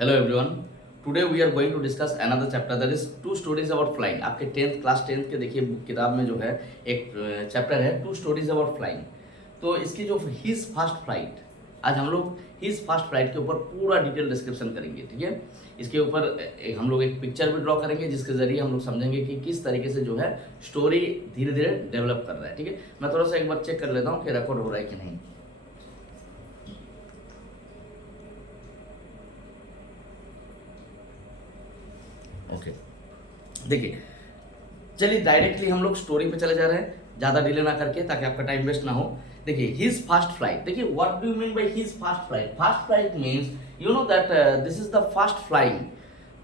Hello everyone. Today we are going to discuss another chapter that is two stories about flying. आपके class 10th के देखिए किताब में जो है एक चैप्टर है टू स्टोरीज अबाउट फ्लाइंग। तो इसकी जो हिज फास्ट फ्लाइट, आज हम लोग हिज फास्ट फ्लाइट के ऊपर पूरा डिटेल डिस्क्रिप्शन करेंगे। ठीक है, इसके ऊपर हम लोग एक पिक्चर भी ड्रॉ करेंगे जिसके जरिए हम लोग समझेंगे कि किस तरीके से जो है स्टोरी धीरे धीरे डेवलप कर रहा है। ठीक है, मैं थोड़ा सा एक बार चेक कर लेता हूँ कि रिकॉर्ड हो रहा है कि नहीं। ओके, देखिए चलिए डायरेक्टली हम लोग स्टोरी पे चले जा रहे हैं, ज़्यादा डिले ना करके, ताकि आपका टाइम वेस्ट ना हो। देखिए हिज फास्ट फ्लाइट, देखिए what do you mean by his fast flight. Fast flight means you know that this is the fast flying,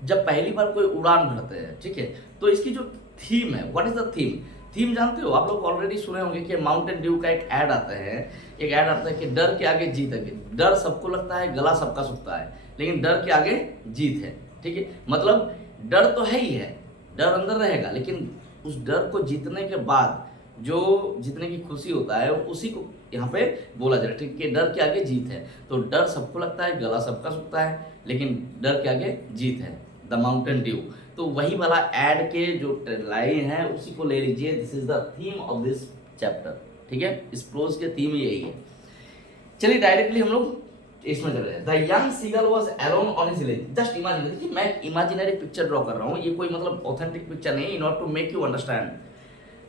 जब पहली बार कोई उड़ान भरते हैं। ठीक है, तो इसकी जो थीम है, what is the theme. Theme जानते हो, आप लोग ऑलरेडी सुने होंगे कि माउंटेन ड्यू का एक ऐड आता है, एक ऐड आता है कि डर के आगे जीत है। डर सबको लगता है, गला सबका सूखता है, लेकिन डर के आगे जीत है। ठीक है, मतलब डर तो है ही है, डर अंदर रहेगा, लेकिन उस डर को जीतने के बाद जो जीतने की खुशी होता है उसी को यहाँ पे बोला जा रहा है। ठीक है, डर के आगे जीत है। तो डर सबको लगता है, गला सबका सूखता है, लेकिन डर के आगे जीत है, द माउंटेन ड्यू। तो वही वाला एड के जो लाइन है उसी को ले लीजिए। This is the theme of this chapter. ठीक है, इस प्रोज के थीम यही है। चलिए डायरेक्टली हम लोग इसमें चले जाए। The young seagull was alone on his village. Just imagine, देखिए मैं इमेजिनरी पिक्चर ड्रॉ कर रहा हूँ, ये कोई मतलब ऑथेंटिक पिक्चर नहीं, in order to make you understand.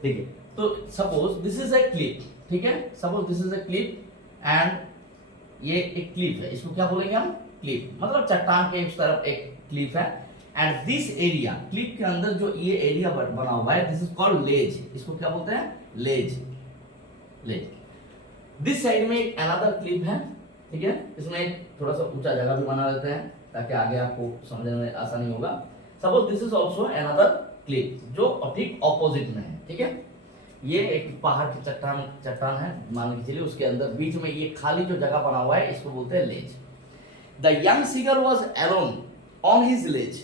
देखिए, तो suppose this is a clip. ठीक है, suppose this is a clip and ये एक क्लिप है, इसको क्या बोलेंगे हम, क्लिप। मतलब चट्टान के उस तरफ एक क्लिप है, एंड दिस एरिया, क्लिप के अंदर जो ये एरिया बना हुआ है, दिस इज कॉल्ड लेज। इसको क्या बोलते हैं, लेज। लेज। दिस साइड में एक अनदर क्लिप है। ठीक है, इसमें एक थोड़ा सा ऊंचा जगह भी बना लेते हैं ताकि आगे आपको समझने में आसानी होगा। Suppose this is also another clip जो ठीक ऑपोजिट में है। ठीक है, ये एक पहाड़ की चट्टान है मान के चलिए, उसके अंदर बीच में ये खाली जो जगह बना हुआ है इसको बोलते हैं ledge. The young seagull was alone on his ledge.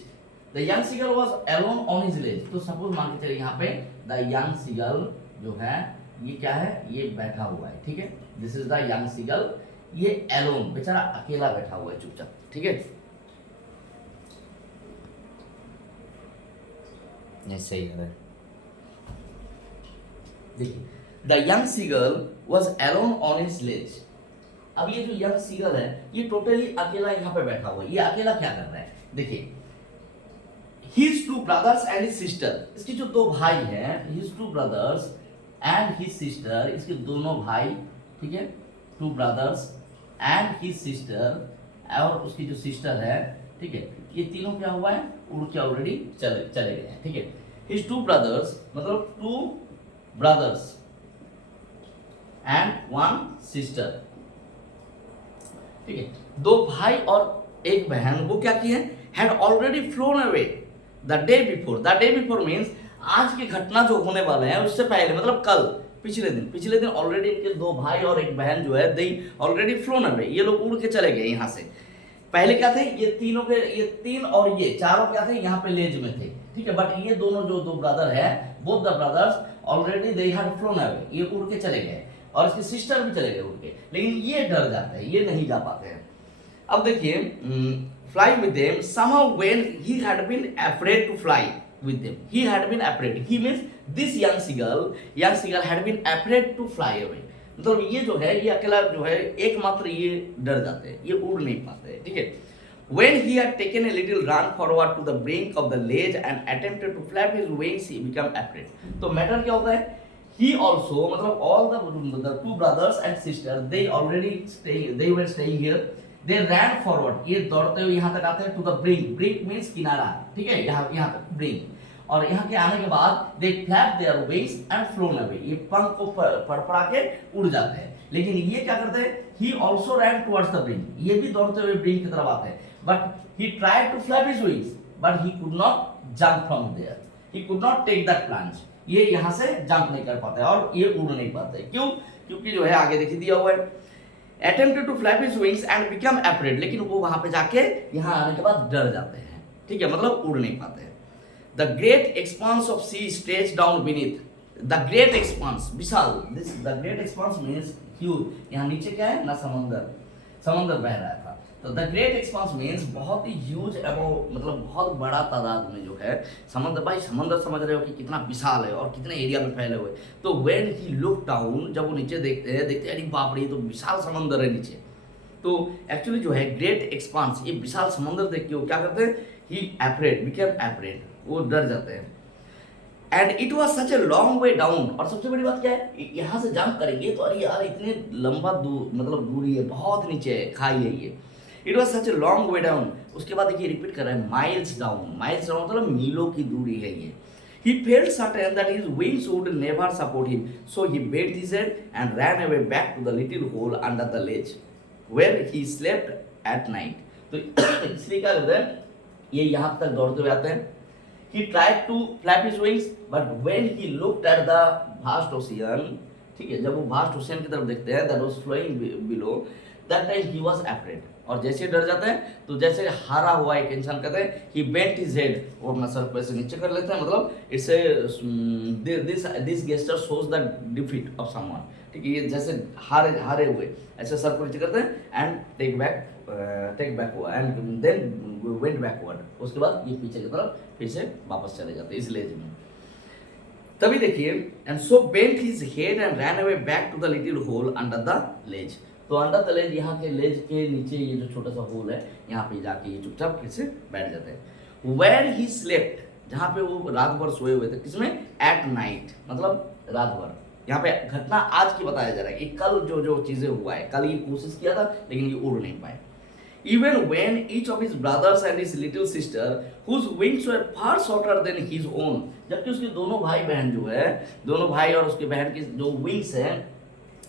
The young seagull was alone on his ledge. तो सपोज मान के चलिए यहाँ पे द यंग सीगल जो है ये क्या है, ये बैठा हुआ है। ठीक है, this is the young seagull, ये एलोन बेचारा अकेला बैठा हुआ है चुपचाप। ठीक है, ऐसे ही है। देखिए, the young seagull was alone on his ledge. अब ये जो यंग सीगल है ये टोटली अकेला यहाँ पे बैठा हुआ है। ये अकेला क्या कर रहा है, देखिए his to brothers and his sister. इसके जो दो भाई हैं, his to brothers and his sister, इसके दोनों भाई। ठीक है, to brothers and his sister, और उसकी जो सिस्टर है। ठीक है, ये तीनों क्या हुआ है, उड़ के ऑलरेडी चले गए हैं। ठीक है, हिज टू ब्रदर्स मतलब to brothers and one sister. ठीक है, दो भाई और एक बहन, वो क्या किए, had already phloem away the day before. The day before means आज की घटना जो होने वाले हैं उससे पहले, मतलब कल, पिछले दिन ऑलरेडी इनके दो भाई और एक बहन जो है दे ऑलरेडी फ्लोन अवे, ये लोग उड़ के चले गए यहाँ से। पहले क्या थे, ये तीनों के, ये तीन और ये चारों क्या थे, यहाँ पे लेज में थे। ठीक है, बट ये दोनों जो दो ब्रदर है, both the brothers already they had phloem away, ये उड़ के चले गए, और इसके सिस्टर भी चले गए उड़ के, लेकिन ये डर जाते हैं, ये नहीं जा पाते हैं। अब देखिए, fly with them somehow when he had been afraid to fly with them, he had been afraid, he means this young seagull had been afraid to fly away। मतलब ये जो है, ये अकेला जो है, एकमात्र ये डर जाते हैं, ये उड़ नहीं पाते। ठीक है, when he had taken a little run forward to the brink of the ledge and attempted to flap his wings, he became afraid। तो मैटर क्या होता है, he also मतलब all the two brothers and sister, they were staying here, they ran forward, ये दौड़ते हुए यहाँ तक आते हैं, to the brink means किनारा। ठीक है, यहाँ तक brink, और यहाँ के आने के बाद they flap their wings and flown away, ये पंख को फड़फड़ा के उड़ जाते हैं। लेकिन ये क्या करते हैं, he also ran towards the brink, ये भी दौड़ते हुए brink की तरफ आते हैं, but he tried to flap his wings but he could not jump from there, he could not take that plunge, ये यहाँ से जंप नहीं कर पाते और ये उड़ नहीं पाते। क्यों, क्योंकि जो है आगे देखिए दिया हुआ है, attempted to flap his wings and become afraid, लेकिन वो वहां पे जाके यहाँ आने के बाद डर जाते हैं। ठीक है, मतलब उड़ नहीं पाते हैं। The great expanse of sea stretched down beneath, the great expanse, Vishal, the great expanse means huge। यहाँ नीचे क्या है ना, समंदर बह रहा था। तो द ग्रेट एक्सपांस मीन्स बहुत ही ह्यूज अबाउट, मतलब बहुत बड़ा तादाद में जो है समंदर, भाई समंदर समझ रहे हो कि कितना विशाल है और कितने एरिया में फैले हुए। तो व्हेन ही लुक डाउन, जब वो नीचे देखते हैं अरे बाप रे तो विशाल समंदर है नीचे। तो एक्चुअली जो है ग्रेट एक्सपांस, ये विशाल समंदर देख के वो क्या करते हैं, ही एफ्रेड, बिकेम एफ्रेड, वो डर जाते हैं। And it was such a long way down, और सबसे बड़ी बात क्या है, यहाँ से जंप करेंगे तो अरे यार इतने लंबा मतलब दूरी है, बहुत नीचे है, खाई है ये। It was such a long way down, उसके बाद देखिए रिपीट कर रहा है माइल्स डाउन, माइल्स डाउन मतलब मीलों की दूरी है ये। He felt certain that his wings would never support him, so he bent his head and ran away back to the little hole under the ledge, where he slept at night. तो इसलिए क्या करते हैं, ये यहाँ तक दौड़ते हुए आते हैं। He tried to flap his wings, but when he looked at the vast ocean, ठीक है, जब वो vast ocean की तरफ देखते हैं, that was flowing below, that time he was afraid. और जैसे डर जाता है तो जैसे हारा हुआ एक इंसान कहते हैं he bent his head, वो अपना सर को ऐसे नीचे कर लेते हैं, मतलब इससे this gesture shows the defeat of someone, ठीक है, ये जैसे हारे हुए ऐसे सर को नीचे करते हैं and take back हुआ and then went backward, उसके बाद ये पीछे की तरफ फिर से वापस चले जाते हैं इस लेज में। तभी देखिए and so bent his head and ran away back to the little hole under the ledge। तो अंडर द लेज, यहाँ के लेज के नीचे ये जो छोटा सा होल है, यहाँ पे जाके ये चुपचाप फिर से बैठ जाते हैं। वेयर ही स्लेप्ट, जहाँ पे वो रात भर सोए हुए थे, किसमें, एट नाइट, मतलब रात भर। यहाँ पे घटना आज की बताया जा रहा है कि कल जो चीजें हुआ है, कल ये कोशिश किया था लेकिन ये उड़ नहीं पाए। Even when each of his brothers and his little sister, whose wings were far shorter than his own, जबकि उसके दोनों भाई बहन जो है, दोनों भाई और उसके बहन की जो विंग्स हैं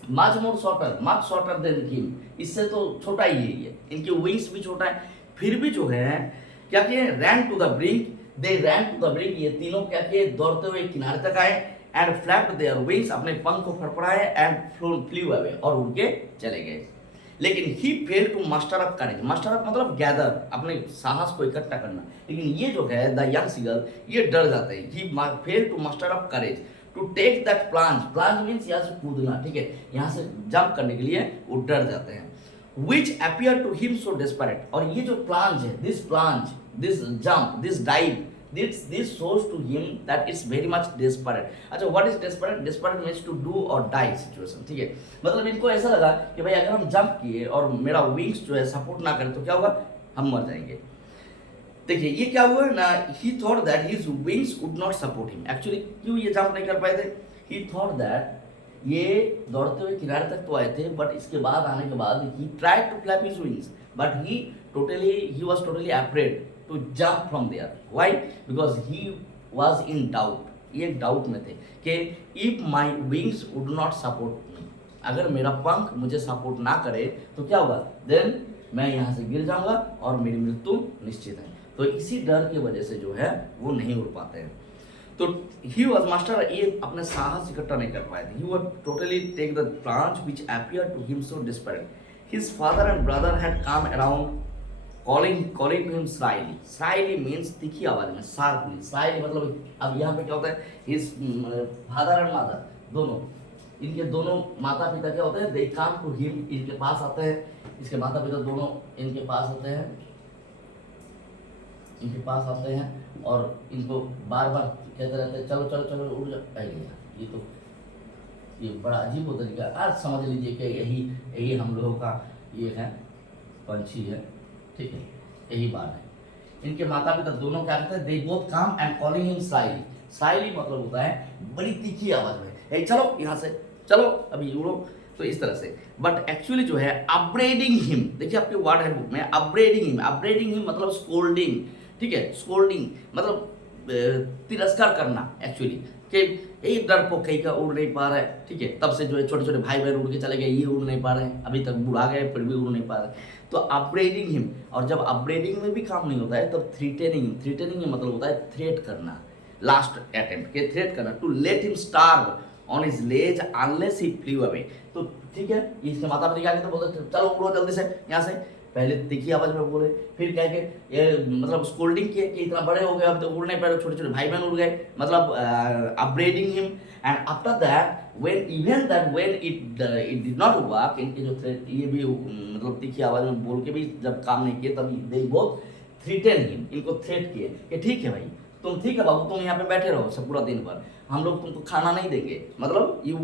much shorter than him, इससे तो छोटा ही है ये, इनके विंग्स भी छोटा है, फिर भी जो है क्या किए, ran to the brink, they ran to the brink, ये तीनों क्या किए, दौड़ते हुए किनारे तक आए, and flapped their wings, अपने पंख को फड़फड़ाए, and flew away, और उड़ के चले गए। लेकिन he failed to muster up courage, muster up मतलब gather, अपने साहस को इकट्ठा करना, लेकिन ये जो है the young seagull, ये डर जाते हैं, he failed to muster up courage to take that plunge means यहाँ से कूदना, ठीक है, यहाँ से जंप करने के लिए वो डर जाते हैं। which appeared to him so desperate, और ये जो plunge है, this jump, this dive, this shows to him that it's very much desperate। अच्छा, what is desperate? Desperate means to do or die situation, ठीक है, मतलब इनको ऐसा लगा कि भाई अगर हम जंप किए और मेरा विंग्स जो है सपोर्ट ना करे तो क्या होगा, हम मर जाएंगे। देखिए ये क्या हुआ ना, he thought that his wings would not support him, actually क्यों ये जंप नहीं कर पाए थे, he thought that ये दौड़ते हुए किनारे तक तो आए थे, बट इसके बाद आने के बाद he tried to flap his wings, but he was totally afraid to jump from there। why? because he was in doubt, ये डाउट में थे कि if my wings would not support me, अगर मेरा पंख मुझे सपोर्ट ना करे तो क्या होगा, देन मैं यहाँ से गिर जाऊंगा और मेरी मृत्यु निश्चित है। तो इसी डर की वजह से जो है वो नहीं उड़ पाते हैं। तो ही वॉज मास्टर, ये अपने साहस इकट्ठा नहीं कर पाए थे। He was totally take the plunge which appear to him so desperate. His father and brother had come around calling him shrilly. Shrilly means तीखी आवाज में, शार्पली। स्लाइली मतलब अब यहाँ पे क्या होता है, हिज फादर एंड मदर दोनों, इनके दोनों माता पिता क्या होते हैं, दे कम टू हिम, इनके पास आते हैं, इसके माता पिता दोनों इनके पास आते हैं, इनके पास आते हैं और इनको बार बार कहते रहते हैं चलो चलो चलो उड़ जाओ। ये तो ये बड़ा अजीब होता तरीका, आज समझ लीजिए कि यही हम लोगों का ये है पंछी है, ठीक है, यही बात है। इनके माता पिता दोनों क्या करते हैं, they both come and calling him shrilly. Slightly मतलब होता है बड़ी तीखी आवाज में, ए चलो यहाँ से, चलो अभी उड़ो, तो इस तरह से। बट एक्चुअली जो है अपब्रेडिंग हिम, देखिए आपके वर्ड है बुक में, अपब्रेडिंग हिम मतलब स्कोल्डिंग, ठीक है, स्कोल्डिंग मतलब तिरस्कार करना एक्चुअली, कि ये डरपोक कहीं का उड़ नहीं पा रहा है, ठीक है, तब से जो है छोटे छोटे भाई बहन उड़ के चले गए, ये उड़ नहीं पा रहे हैं, अभी तक बुढ़ा गए फिर भी उड़ नहीं पा रहे। तो अपब्रेडिंग हिम, और जब अपब्रेडिंग में भी काम नहीं होता है तब थ्रेटनिंग मतलब होता है थ्रेट करना, लास्ट अटेम्प्ट के थ्रेट करना, to let him starve on his ledge unless he flee away. तो ठीक है, इसके माता पिता क्या कहते, बोलते चलो उड़ो जल्दी से यहाँ से, पहले तीखी आवाज में बोले, फिर कह के ये मतलब स्कोल्डिंग किए कि इतना बड़े हो गए अब तो उड़ नहीं पा रहे, छोटे छोटे भाई बहन उड़ गए, मतलब upbraiding him and after that when it did not work, इनके जो थ्रेट ये भी मतलब तीखी आवाज में बोल के भी जब काम नहीं किए तब दे बोथ थ्रेटन हिम, इनको थ्रेट किए कि ठीक है भाई तुम ठीक है बाबू तुम यहाँ पे बैठे रहो सब पूरा दिन भर, हम लोग तुमको खाना नहीं देंगे, मतलब you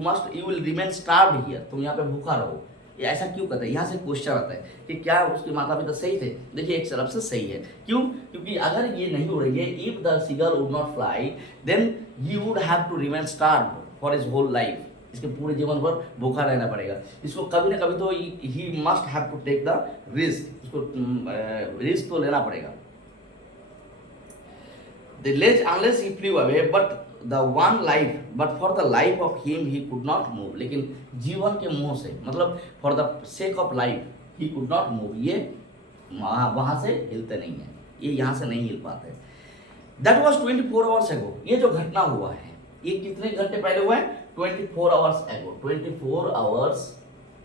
will remain starved here, तुम यहाँ पे भूखा रहो। ये ऐसा क्यों कहते हैं, यहाँ से क्वेश्चन आता है कि क्या उसके माता पिता सही थे। देखिए एक तरफ से सही है, क्यों, क्योंकि अगर ये नहीं उड़ेंगे, if the seagull would not fly then he would have to remain starved for his whole life, इसके पूरे जीवन भर भूखा रहना पड़ेगा इसको, कभी ना कभी तो he must have to take the risk, इसको रिस्क तो लेना पड़ेगा। The ledge unless he flew away, but for the life of him he could not move, लेकिन जीवन के मोह से, मतलब for the sake of life he could not move, ये वहाँ से हिलते नहीं है, ये यहाँ से नहीं हिल पाते। That was 24 hours ago, ये जो घटना हुआ है ये कितने घंटे पहले हुआ है, 24 hours ago, 24 hours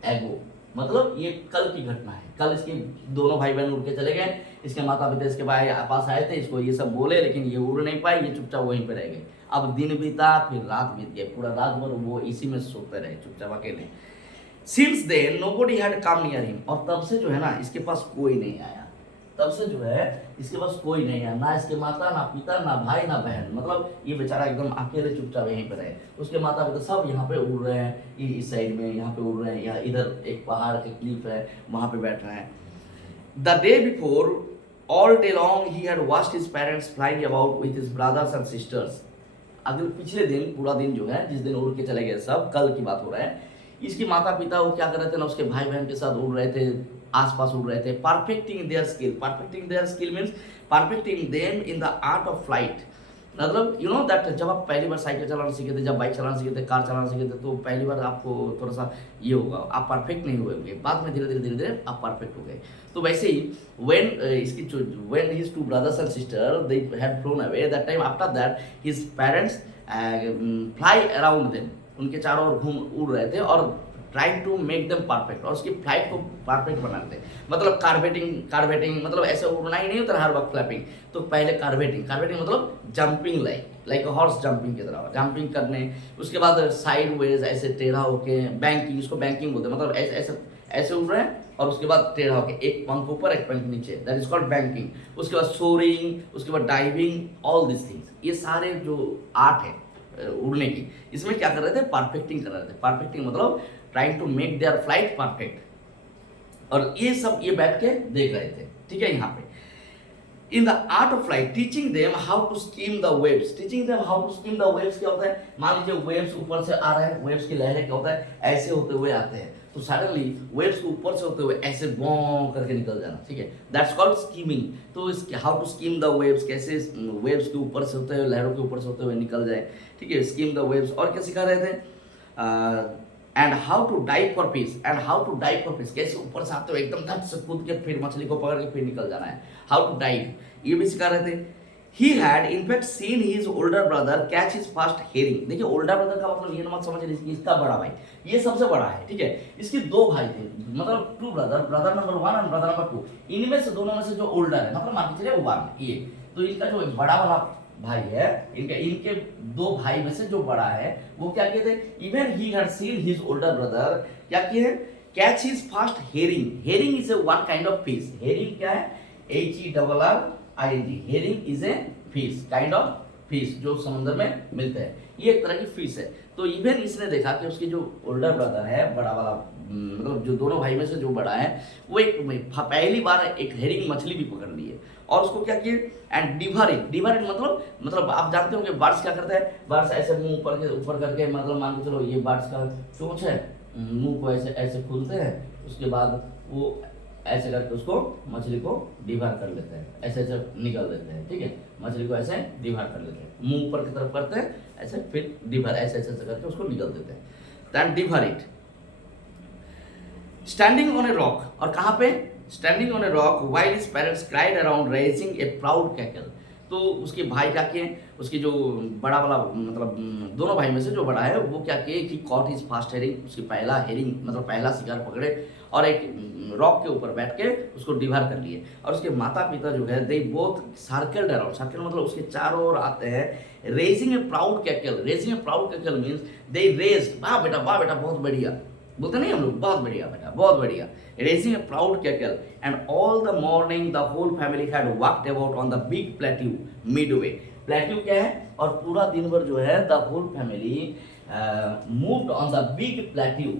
ago, मतलब ये कल की घटना है। कल इसके दोनों भाई बहन उड़ के चले गए, इसके माता पिता इसके भाई पास आए थे, इसको ये सब बोले लेकिन ये उड़ नहीं पाए, ये चुपचाप वहीं पे रह गए। अब दिन बीता फिर रात बीत गई, पूरा रात भर वो इसी में सोते रहे चुपचाप अकेले। Since then nobody had come near him, और तब से जो है ना इसके पास कोई नहीं आया, तब से जो है इसके पास कोई नहीं है, ना इसके माता ना पिता ना भाई ना बहन, मतलब ये बेचारा एकदम अकेले चुपचाप यहीं पे रहे। उसके माता पिता सब यहाँ पे उड़ रहे हैं, इस साइड में यहाँ पे उड़ रहे हैं, यहाँ इधर एक पहाड़ के क्लिफ है वहाँ पे बैठ रहे हैं। The day before all day long he had watched his parents flying about with his brothers and sisters, अगले पिछले दिन पूरा दिन जो है जिस दिन उड़ के चले गए सब, कल की बात हो रहा है, इसके माता पिता वो क्या कर रहे थे ना उसके भाई बहन के साथ उड़ रहे थे, आसपास उड़ रहे थे। Perfecting their skill means perfecting them in the art of flight, मतलब यू नो दैट जब आप पहली बार साइकिल चलाना सीखे थे, जब बाइक चलाना सीखे थे, कार चलाना सीखे थे, तो पहली बार आपको थोड़ा सा ये होगा, आप परफेक्ट नहीं हुए होंगे, बाद में धीरे धीरे आप परफेक्ट हो गए। तो वैसे ही when his two brothers and sister they had flown away, that time after that his parents fly around them, उनके चारों ओर घूम उड़ रहे थे और trying to make them perfect, और उसकी फ्लाइट को परफेक्ट बनाते थे, मतलब कार्वेटिंग मतलब ऐसे उड़ना ही नहीं होता हर वक्त फ्लैपिंग, तो पहले कार्वेटिंग मतलब जंपिंग लाइक हॉर्स जंपिंग की तरह जंपिंग करने, उसके बाद साइड वेज ऐसे टेढ़ा होके बैंकिंग, इसको बैंकिंग बोलते हैं, मतलब ऐसे उड़ रहे हैं और उसके बाद टेढ़ा होके एक पंख ऊपर एक पंख नीचे, दैट इज कॉल्ड बैंकिंग। उसके बाद सोरिंग, उसके बाद डाइविंग, ऑल दिस थिंग्स, ये सारे जो आर्ट है उड़ने की, इसमें क्या कर रहे थे, परफेक्टिंग कर रहे थे। परफेक्टिंग मतलब trying to make their flight perfect, और ये सब ये बैठ के देख रहे थे, ठीक है। यहाँ पे in the art of flight teaching them how to skim the waves, teaching them how to skim the waves क्या होता है, मान लीजिए वेव्स ऊपर से आ रहे हैं, वेव्स की लहरें क्या होता है ऐसे होते हुए आते हैं, तो सडनली वेव्स को ऊपर से होते हुए ऐसे बॉम करके निकल जाना, ठीक है, दैट्स कॉल्ड स्कीमिंग। तो इस how to skim the waves, कैसे वेव्स के ऊपर से होते हुए, लहरों के ऊपर से होते हुए निकल जाए, ठीक है, स्कीम द वेव्स। और क्या सिखा रहे थे, and how to dive for fish, कैसे ऊपर से आते हुए एकदम धट से कूद के फिर मछली को पकड़ के फिर निकल जाना है, हाउ टू डाइव, ये भी सिखा रहे थे। He had in fact seen his older brother catch his first herring, देखिए ओल्डर ब्रदर का मतलब ये मत समझ लीजिए इसका बड़ा भाई, ये सबसे बड़ा है, ठीक है। इसके दो भाई थे, मतलब टू ब्रदर नंबर 1 और ब्रदर नंबर 2, इनमें से दोनों में से जो ओल्डर है, मतलब मान के चलिए 1 ये, तो इनका जो बड़ा वाला भाई है, इनके दो भाई में से जो बड़ा है वो क्या किए थे, even he had seen his older brother क्या किए, catch his first herring. Herring is a one kind of fish, herring क्या है, HERRING, herring is a fish, kind of fish जो समुद्र में मिलते हैं, ये एक तरह की फिश है। तो इवन इसने देखा कि उसकी जो ओल्डर ब्रदर है, बड़ा वाला मतलब जो दोनों भाई में से जो बड़ा है, वो एक पहली बार एक हेरिंग मछली भी पकड़ ली है, और उसको क्या किए, एंड डिवर इट मतलब आप जानते होंगे बर्ड्स क्या करते हैं, बर्ड्स ऐसे मुंह ऊपर करके, मतलब मान के चलो ये बर्ड्स का चोंच है, मुंह को ऐसे खोलते हैं, उसके बाद वो ऐसे करके उसको मछली को डिवार कर लेते हैं, ऐसे निकल देते हैं, ठीक है, मछली को ऐसे डिवार कर लेते हैं, मुंह ऊपर की तरफ करते हैं ऐसे, फिर डिवार ऐसे करके उसको निकल देते हैं, that devour it. Standing on a rock, और कहाँ पे, standing on a rock while his parents cried around raising a proud cackle, तो उसके भाई क्या किए, उसकी जो बड़ा वाला मतलब दोनों भाई में से जो बड़ा है वो क्या किए कि कॉट हिज फर्स्ट हेरिंग, उसकी पहला हेरिंग मतलब पहला शिकार पकड़े, और एक रॉक के ऊपर बैठ के उसको डिवार कर लिए। और उसके माता पिता जो है they both circled around, circle मतलब उसके चारों ओर आते हैं, raising a proud cackle, raising a proud cackle means they raised, वाह बेटा बहुत बढ़िया, बोलते नहीं हम लोग, बहुत बढ़िया बेटा बहुत बढ़िया, raising a proud cackle. And all the morning the whole family had walked about on the big plateau midway. Plateau क्या है, और पूरा दिन भर जो है the whole family moved on the big plateau.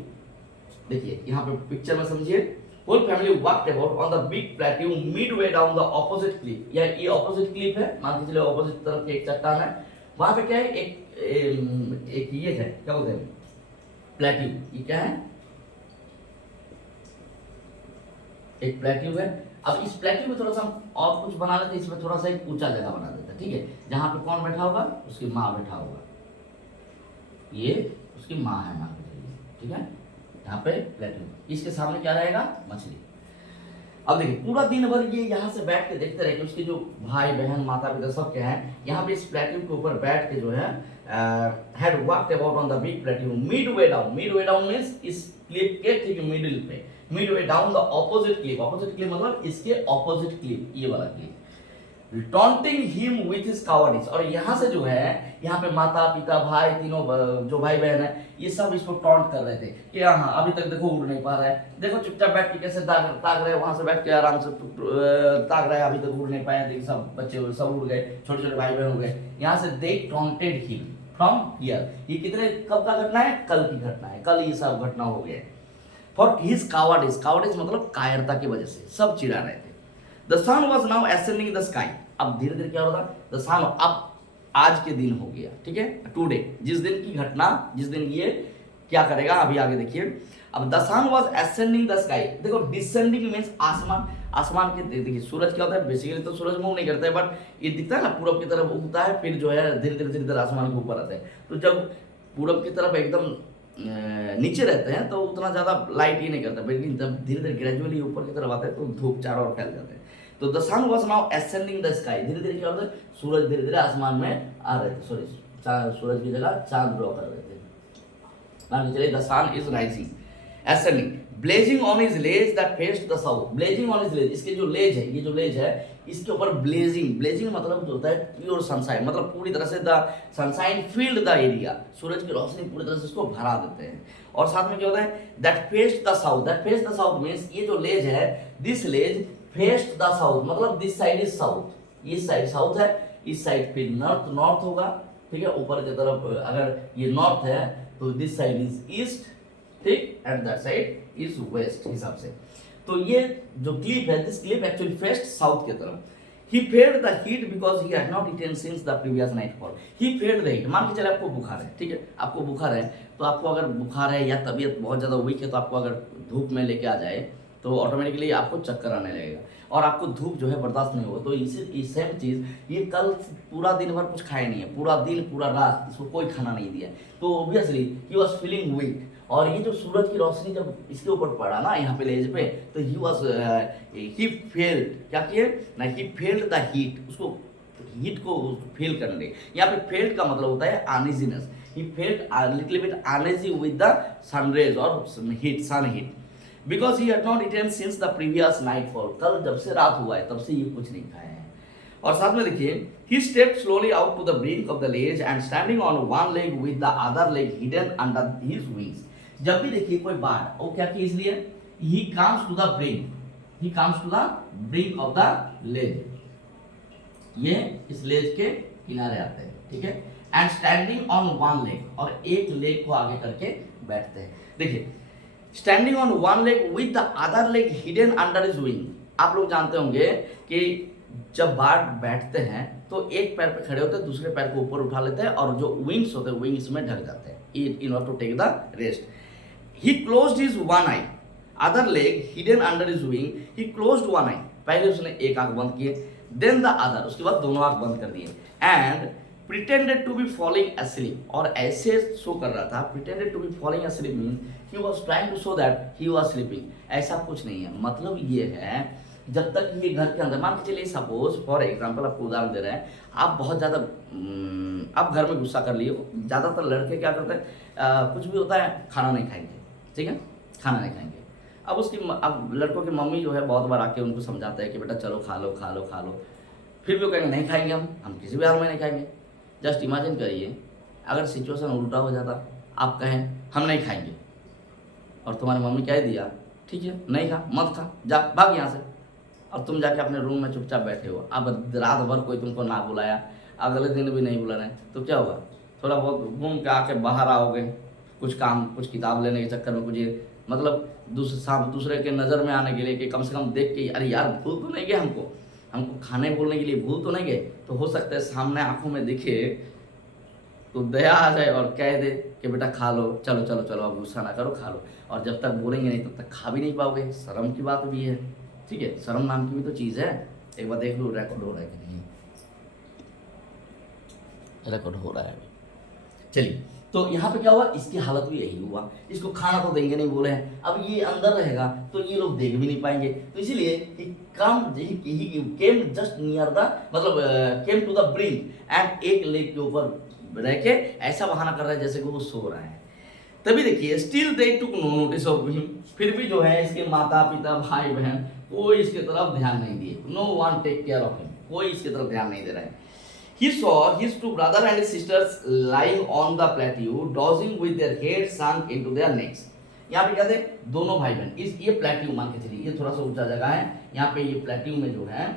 देखिए यहाँ पे पिक्चर में समझिए, whole family walked about on the big plateau midway down the opposite cliff. ये ऑपोजिट क्लिफ है, मान के चलिए ऑपोजिट तरफ की एक चट्टान है, वहां पे क्या है, एक ये है, क्या बोलते हैं, प्लेट्यू। ये क्या है, एक प्लेट्यू है। अब इस प्लेट्यू में थोड़ा सा और कुछ बना लेते हैं, इसमें थोड़ा सा एक ऊंचा जगह बना देते हैं, ठीक है। जहां पे कौन बैठा होगा, उसकी माँ बैठा होगा, ये उसकी माँ है, मान के चलिए, ठीक है। यहाँ पे प्लेट्यू, इसके सामने क्या रहेगा, मछली। अब देखिए पूरा दिन भर ये यहाँ से बैठ के देखते रहे कि उसके जो भाई बहन माता पिता सब क्या है, यहाँ पे इस प्लेट्यू के ऊपर बैठ के जो है had walked about on the big plateau midway down. Midway down means इस क्लिफ के ठीक मिडिल पे, Midway down the opposite Cliff. Opposite Cliff मतलब इसके ऑपोजिट क्लिफ, ये वाला Cliff. Taunting him with his cowardice, और यहाँ से जो है, यहाँ पे माता पिता भाई तीनों जो भाई बहन है, ये सब इसको टॉन्ट कर रहे थे कि हाँ अभी तक देखो उड़ नहीं पा रहा है, देखो चुपचाप बैठ के कैसे ताक रहे हैं, वहां से बैठ के आराम से ताक रहे हैं, अभी तक उड़ नहीं पाए, देखिए सब बच्चे सब उड़ गए, छोटे छोटे भाई बहन हो गए। यहाँ से दे टॉन्टेड हिम फ्रॉम हियर। ये कितने कब का घटना है, कल की घटना है, कल ये सब घटना हो गया। फॉर हिज कावर्डिस, कावर्डिस मतलब कायरता की वजह से सब चिढ़ा रहे थे। The sun was now ascending the sky. अब धीरे धीरे क्या होता, द सन, अब आज के दिन हो गया, ठीक है, टुडे, जिस दिन की घटना, जिस दिन ये क्या करेगा, अभी आगे देखिए। अब the sun was ascending the sky, देखो डिसेंडिंग मीन्स आसमान, आसमान के देखिए सूरज क्या होता है, बेसिकली तो सूरज मूव नहीं करता है, बट ये दिखता है ना पूरब की तरफ उगता है, फिर जो है धीरे धीरे आसमान के ऊपर आता है। तो जब पूरब की तरफ एकदम नीचे रहते हैं तो उतना ज़्यादा लाइट ही नहीं करता, लेकिन जब धीरे धीरे ग्रेजुअली ऊपर की तरफ आते हैं तो धूप चारों ओर फैल जाते हैं। तो the sun was now ascending the sky, धीरे धीरे क्या होता है, सूरज धीरे धीरे आसमान में आ रहे थे, सॉरी सूरज की जगह चांद ड्रॉ कर रहे थे। मान चलिए the sun is rising ascending blazing on his ledge that faced the south। blazing on his ledge, इसके जो लेज है, ये जो लेज है इसके ऊपर ब्लेजिंग, ब्लेजिंग मतलब जो होता है प्योर सनशाइन, मतलब पूरी तरह से the sunshine filled the area, सूरज की रोशनी पूरी तरह से इसको भरा देते हैं। और साथ में क्या होता है, that faced the south, that faced the south means ये जो लेज है, this ledge faced the south मतलब दिस साइड इज साउथ, इस साइड साउथ है, इस साइड फिर नॉर्थ होगा, ठीक है, ऊपर की तरफ अगर ये नॉर्थ है तो दिस साइड इज ईस्ट, ठीक, and that side is west हिसाब से। तो ये जो क्लिप है, this clip actually faced south की तरफ। He felt the heat because he had not eaten since the previous nightfall. He felt the heat, मान के चले आपको बुखार है, ठीक है, आपको बुखार है, तो आपको अगर बुखार है या तबीयत बहुत ज़्यादा वीक है, तो आपको अगर धूप में लेके आ जाए तो ऑटोमेटिकली आपको चक्कर आने लगेगा और आपको धूप जो है बर्दाश्त नहीं होगा। तो इसी सेम चीज़, ये कल पूरा दिन भर कुछ खाया नहीं है, पूरा दिन पूरा रात इसको कोई खाना नहीं दिया, तो obviously he was feeling weak. और ये जो सूरज की रोशनी जब इसके ऊपर पड़ा ना यहाँ पे लेज पे, तो ही वॉज ही फेल्ड, क्या किए ना, ही फेल्ड द हीट, उसको हीट को फील करने लगे। यहाँ पे फेल्ड का मतलब होता है uneasiness, he felt little bit uneasy with the sunrays और heat, sun heat, because he had not eaten since the previous nightfall. कल जब से रात हुआ है तब से ये कुछ नहीं खाए हैं। और साथ में देखिए, he stepped slowly out to the brink of the ledge and standing on one leg with the other leg hidden under his wings। जब भी देखिए कोई बाढ़, वो क्या की इसलिए, he comes to the brink, he comes to the brink of the ledge, ये इस लेज के किनारे आते हैं, ठीक है, and standing on one leg, और एक लेग को आगे करके बैठते हैं। देखिए standing on one leg with the other leg hidden under his wing. आप लोग जानते होंगे कि जब बर्ड बैठते हैं तो एक पैर पे खड़े होते हैं, दूसरे पैर को ऊपर उठा लेते हैं और जो विंग्स होते हैं विंग्स में ढक जाते हैं in order to take the rest. He closed his one eye, other leg hidden under his wing, he closed one eye, पहले उसने एक आंख बंद किए, देन द अदर, उसके बाद दोनों आंख बंद कर दिए, and pretended to be falling asleep, और ऐसे शो कर रहा था, pretended to be falling asleep means he was trying to show that he was sleeping। ऐसा कुछ नहीं है, मतलब ये है जब तक ये घर के अंदर, मान के चलिए सपोज फॉर एग्जांपल आपको उदाहरण दे रहे हैं, आप बहुत ज़्यादा आप घर में गुस्सा कर लिए हो, ज़्यादातर लड़के क्या करते हैं, कुछ भी होता है खाना नहीं खाएंगे, ठीक है, खाना नहीं खाएंगे। अब अब लड़कों की मम्मी जो है बहुत बार आके उनको समझाते हैं कि बेटा चलो खा लो खा लो खा लो, फिर भी वो कहेंगे नहीं खाएंगे, हम किसी भी हाल में नहीं खाएंगे। जस्ट इमेजिन करिए अगर सिचुएशन उल्टा हो जाता, आप कहें हम नहीं खाएंगे और तुम्हारी मम्मी कह दिया ठीक है नहीं खा, मत खा, जा भाग यहाँ से, और तुम जाके अपने रूम में चुपचाप बैठे हो। अब रात भर कोई तुमको ना बुलाया, अगले दिन भी नहीं बुलाना है, तो क्या होगा, थोड़ा बहुत घूम के आके बाहर आओगे, कुछ काम कुछ किताब लेने के चक्कर में कुछ मतलब दूसरे के नज़र में आने के लिए कि कम से कम देख के अरे यार भूल तो नहीं गए हमको खाने बोलने के लिए भूल तो नहीं गए, तो हो सकता है सामने आंखों में दिखे तो दया आ जाए और कह दे कि बेटा खा लो, चलो चलो चलो अब गुस्सा ना करो खा लो। और जब तक बोलेंगे नहीं तब तक खा भी नहीं पाओगे, शर्म की बात भी है, ठीक है, शर्म नाम की भी तो चीज़ है। एक बार देख लो रिकॉर्ड हो रहा है कि नहीं, रिकॉर्ड हो रहा है अभी। चलिए, तो यहाँ पे क्या हुआ, इसकी हालत भी यही हुआ, इसको खाना तो देंगे नहीं बोले हैं, अब ये अंदर रहेगा तो ये लोग देख भी नहीं पाएंगे, तो इसीलिए he came just near the मतलब came to the brink and एक लेग के ऊपर रह के ऐसा बहाना कर रहा है जैसे कि वो सो रहा है। तभी देखिए still they took no notice of him, फिर भी जो है इसके माता पिता भाई बहन कोई इसके तरफ ध्यान नहीं दिए, no one take care of him, कोई इसके तरफ ध्यान नहीं दे रहा है। He saw his two brother and his sisters lying on the plateau, dozing with their heads sunk into their necks. यहाँ पे क्या थे, दोनों भाई बहन, इस ये प्लेट्यू मान के चलिए, ये थोड़ा सा ऊंचा जगह है, यहाँ पे ये प्लेट्यू में जो है,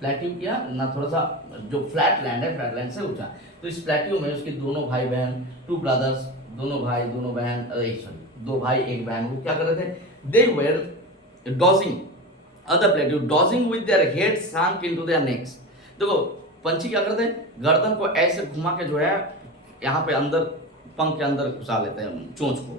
प्लेट्यू क्या ना थोड़ा सा जो फ्लैट लैंड है, फ्लैट लैंड से ऊंचा, तो इस प्लेट्यू में उसके दोनों भाई बहन, टू ब्रदर्स, दोनों भाई दोनों बहन, सॉरी दो भाई एक बहन, वो क्या कर रहे थे, they were dozing other plateau, dozing with their heads सunk into their necks। देखो पंछी क्या करते हैं, गर्दन को ऐसे घुमा के जो है यहाँ पे अंदर पंख के अंदर घुसा लेते हैं चोंच को,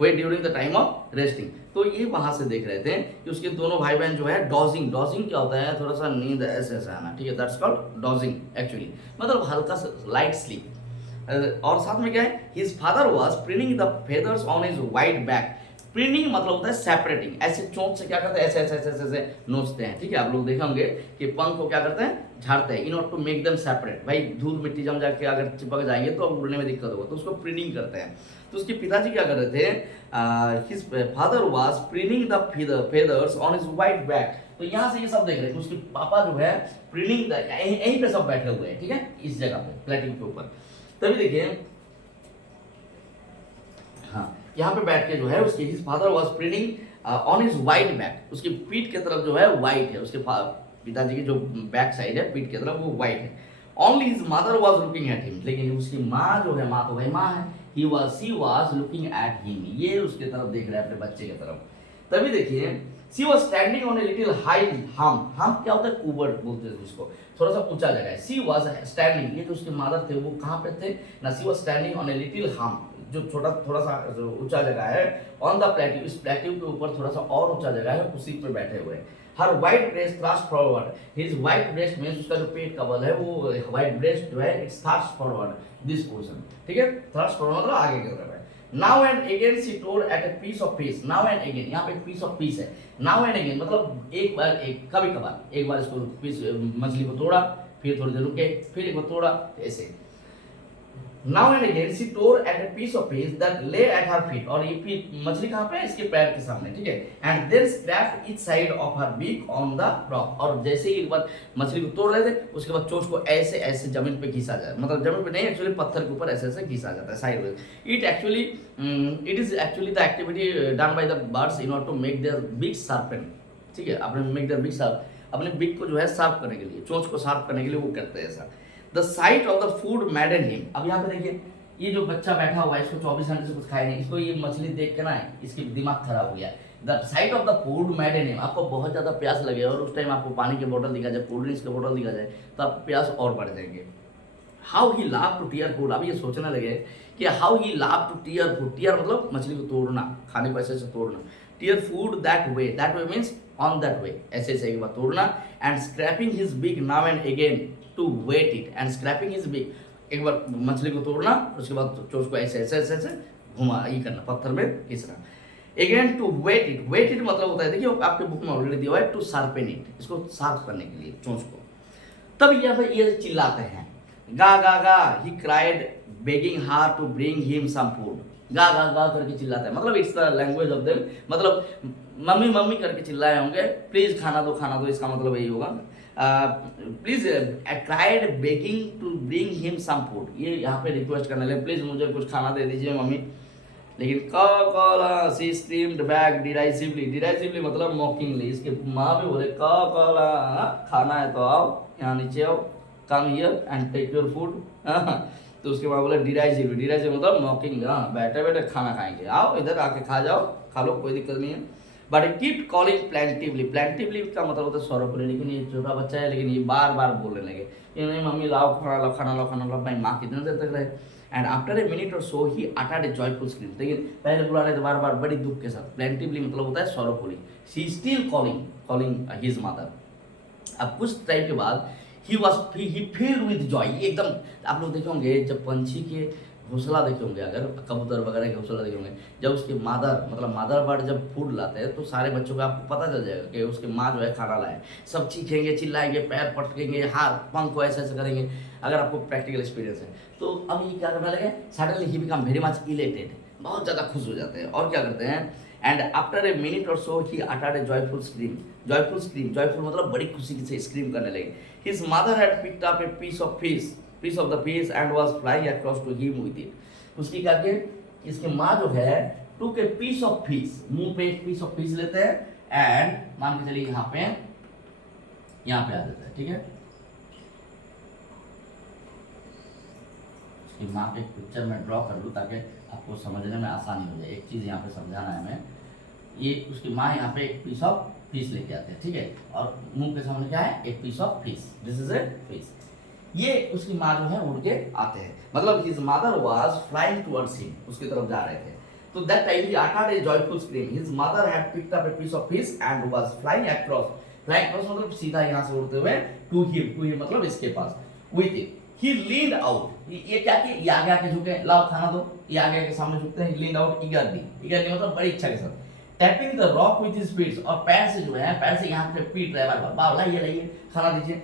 वे during the time of resting. तो ये वहां से देख रहे थे कि उसके दोनों भाई बहन जो है डॉजिंग, डॉजिंग क्या होता है, थोड़ा सा नींद ऐसे ऐसे आना, ठीक है, दैट्स कॉल्ड डॉजिंग एक्चुअली, मतलब हल्का सा लाइट स्लीप। और साथ में क्या है, his father was preening the feathers on his white back. Preening मतलब होता है सेपरेटिंग, ऐसे चोंच से क्या करते हैं, ऐसे ऐसे ऐसे ऐसे नोचते हैं, ठीक है, आप लोग देखे होंगे कि पंख को क्या करते हैं, झाड़ते हैं, in order to make them separate. भाई धूल मिट्टी जम जाके अगर चिपक जाएंगे तो अब उड़ने में दिक्कत होगा, तो उसको प्रिनिंग करते हैं। तो उसके पिताजी क्या कर रहे थे, his father was preening the feathers on his white back. तो यहाँ से ये सब देख रहे हैं कि उसके पापा जो है प्रिनिंग यहीं पे सब बैठे हुए हैं, ठीक है, इस जगह पे प्लेटिंग के ऊपर। तभी देखिए हाँ यहाँ पे बैठ के जो है उसके his father was preening on his white back, उसकी पीठ की तरफ जो है वाइट है, उसके पिताजी की जो बैक साइड है पीठ की तरफ वो वाइट है। Only his mother was looking at him, लेकिन उसकी माँ जो है, माँ तो भाई माँ है, she was looking at him, ये उसके तरफ देख रहा है, अपने बच्चे की तरफ। तभी देखिए she was standing on a little high हम क्या होता है, कुबड़ बोलते हैं जिसको, थोड़ा सा ऊंचा जगह है। शी वाज स्टैंडिंग, ये जो उसके मदर थे वो कहाँ पे थे ना, she was standing on a little हम, जो थोड़ा सा ऊंचा जगह है, ऑन द प्लेट्यू, इस प्लेट्यू के ऊपर थोड़ा सा और ऊंचा जगह है, उसी पे बैठे हुए हैं। Her white breast thrust forward, his white breast means उसका जो पेट का बल है वो वाइट ब्रेस्ट जो है it's thrust forward this portion, ठीक है, थ्रस्ट फॉरवर्ड मतलब आगे की तरफ है। Now and again she tore at a piece of fish, now and again यहाँ पे एक पीस ऑफ फिश है, नाउ एंड अगेन मतलब एक बार एक, कभी कभार एक बार इसको पीस मछली को तोड़ा, फिर थोड़ी देर रुके, फिर एक बार तोड़ा, ऐसे। Now and again she tore at a piece of fish that lay at her feet, और ये फिर मछली कहाँ पे है, इसके पैर के सामने, ठीक है, and then scraped each side of her beak on the rock, और जैसे ही एक बार मछली को तोड़ रहे थे उसके बाद चोंच को ऐसे ऐसे जमीन पे घिसा जाए, मतलब जमीन पे नहीं, एक्चुअली पत्थर के ऊपर ऐसे ऐसे घिसा जाता है साइड में। It is actually the activity done by the birds in order to make their beak sharpen, ठीक है, अपने मेक देयर बिग शार्प, अपने बिग को जो है शार्प करने के लिए, चोंच को शार्प करने के लिए वो करते हैं ऐसा। The sight of the food maddened him, अब यहाँ पे देखिए ये जो बच्चा बैठा हुआ है, इसको 24 घंटे से कुछ खाया नहीं, इसको ये मछली देख के ना इसकी दिमाग खराब हो गया। The sight of the food maddened him, आपको बहुत ज़्यादा प्यास लगे और उस टाइम आपको पानी की बोतल दिखा जाए, कोल्ड ड्रिंक्स की बोतल दिखा जाए तो आपको प्यास और बढ़ जाएंगे। हाउ ही लाव टू टीयर फूड, अब ये सोचने लगे कि हाउ ही लाव टू टीयर फूड, टीयर मतलब मछली को तोड़ना, खाने को ऐसे ऐसे तोड़ना, tear food that way means on that way, ऐसे ऐसे एक बार तोड़ना, and scraping his beak now and again to whet it, and scraping his beak, एक बार मछली को तोड़ना, उसके बाद चोंच को ऐसे ऐसे ऐसे ऐसे घुमा ये करना, पत्थर में घिसना, again to whet it, whet it मतलब होता है, देखिए आपके बुक में ऑलरेडी दिया हुआ है, टू शार्पन इट, इसको शार्प करने के लिए चोंच को। तब यहाँ पे ये चिल्लाते हैं, गा गा गा, he cried begging her to bring him some food, गा गा गा करके चिल्लाता है, मतलब it's the language of them, मतलब मम्मी मम्मी करके चिल्लाए होंगे, प्लीज खाना दो, इसका मतलब यही होगा। Please tried begging to bring him some food, ये यहाँ पे रिक्वेस्ट करने लगे, प्लीज मुझे कुछ खाना दे दीजिए मम्मी। लेकिन कॉला सी स्क्रीम्ड बैक डिराइसिवली मतलब मॉकिंगली, इसके माँ भी बोले कॉला खाना है तो आओ यहाँ नीचे आओ, come here and take your food. तो उसके बाद बोले डिराइसिवली मतलब मॉकिंग, हाँ बैठे बैठे खाना खाएंगे, आओ इधर आके खा जाओ, खा लो कोई दिक्कत नहीं है। बट कीप कॉलिंग प्लेंटिवली का मतलब होता है सौरभली, लेकिन ये छोटा बच्चा है लेकिन ये बार बार बोलने लगे कि नहीं मम्मी लाओ खाना लाओ। भाई माँ कितने देर तक रहे। And after a minute or so he uttered a joyful scream, लेकिन पहले बुला रहे थे बार बार बड़ी दुख के साथ। प्लेंटिवली मतलब होता है sorrowfully, she still calling his mother. अब कुछ टाइम के बाद ही फील्ड विद जॉय, एकदम आप लोग देखे होंगे जब पंछी के घोंसला देखे होंगे, अगर कबूतर वगैरह के घोंसला देखे होंगे, जब उसके मादर बर्ड जब फूड लाते हैं तो सारे बच्चों को आपको पता चल जाएगा कि उसके माँ जो है खाना लाए, सब चीखेंगे चिल्लाएंगे पैर पटकेंगे हाथ पंख को ऐसे करेंगे, अगर आपको प्रैक्टिकल एक्सपीरियंस है। तो अब ये क्या करने लगे, suddenly he become very much elated, बहुत ज़्यादा खुश हो जाते हैं और क्या करते हैं। And after a minute or so he uttered a joyful scream मतलब बड़ी खुशी से स्क्रीम करने लगे। His mother had picked up a piece of the fish and was flying across to him with it. उसकी क्या कि इसकी माँ जो है टूक ए पीस ऑफ फिश, मुंह पे एक पीस ऑफ फिश लेते हैं एंड मान के चलिए यहाँ पे आ जाता है, ठीक है। इसकी माँ के पिक्चर में ड्रॉ कर लूँ ताकि आपको समझने में आसानी हो जाए। एक चीज़ यहाँ पे समझाना है हमें, ये उसकी माँ यहाँ पे एक पीस ऑफ फिश लेके आते हैं, ठीक है, और मुंह के सामने क्या है, एक piece of fish, this is a fish. ये उसकी माँ जो है उड़ के आते हैं, मतलब his mother was flying towards him, उसकी तरफ जा रहे थे। तो that time he uttered a joyful scream, his mother had picked up a piece of fish and was flying across मतलब सीधा यहाँ से उड़ते हुए टू हिम मतलब इसके पास, with it he leaned out. ये क्या कि ये आगे आके झुके, लाओ खाना दो, ये आगे आके सामने झुकते हैं, लीन्ड आउट ईगरली मतलब बड़ी इच्छा के साथ, tapping the rock with his feet, और पैर से जो है पैर से यहाँ पे पीट रहा है, बाबा लाइए खाना दीजिए,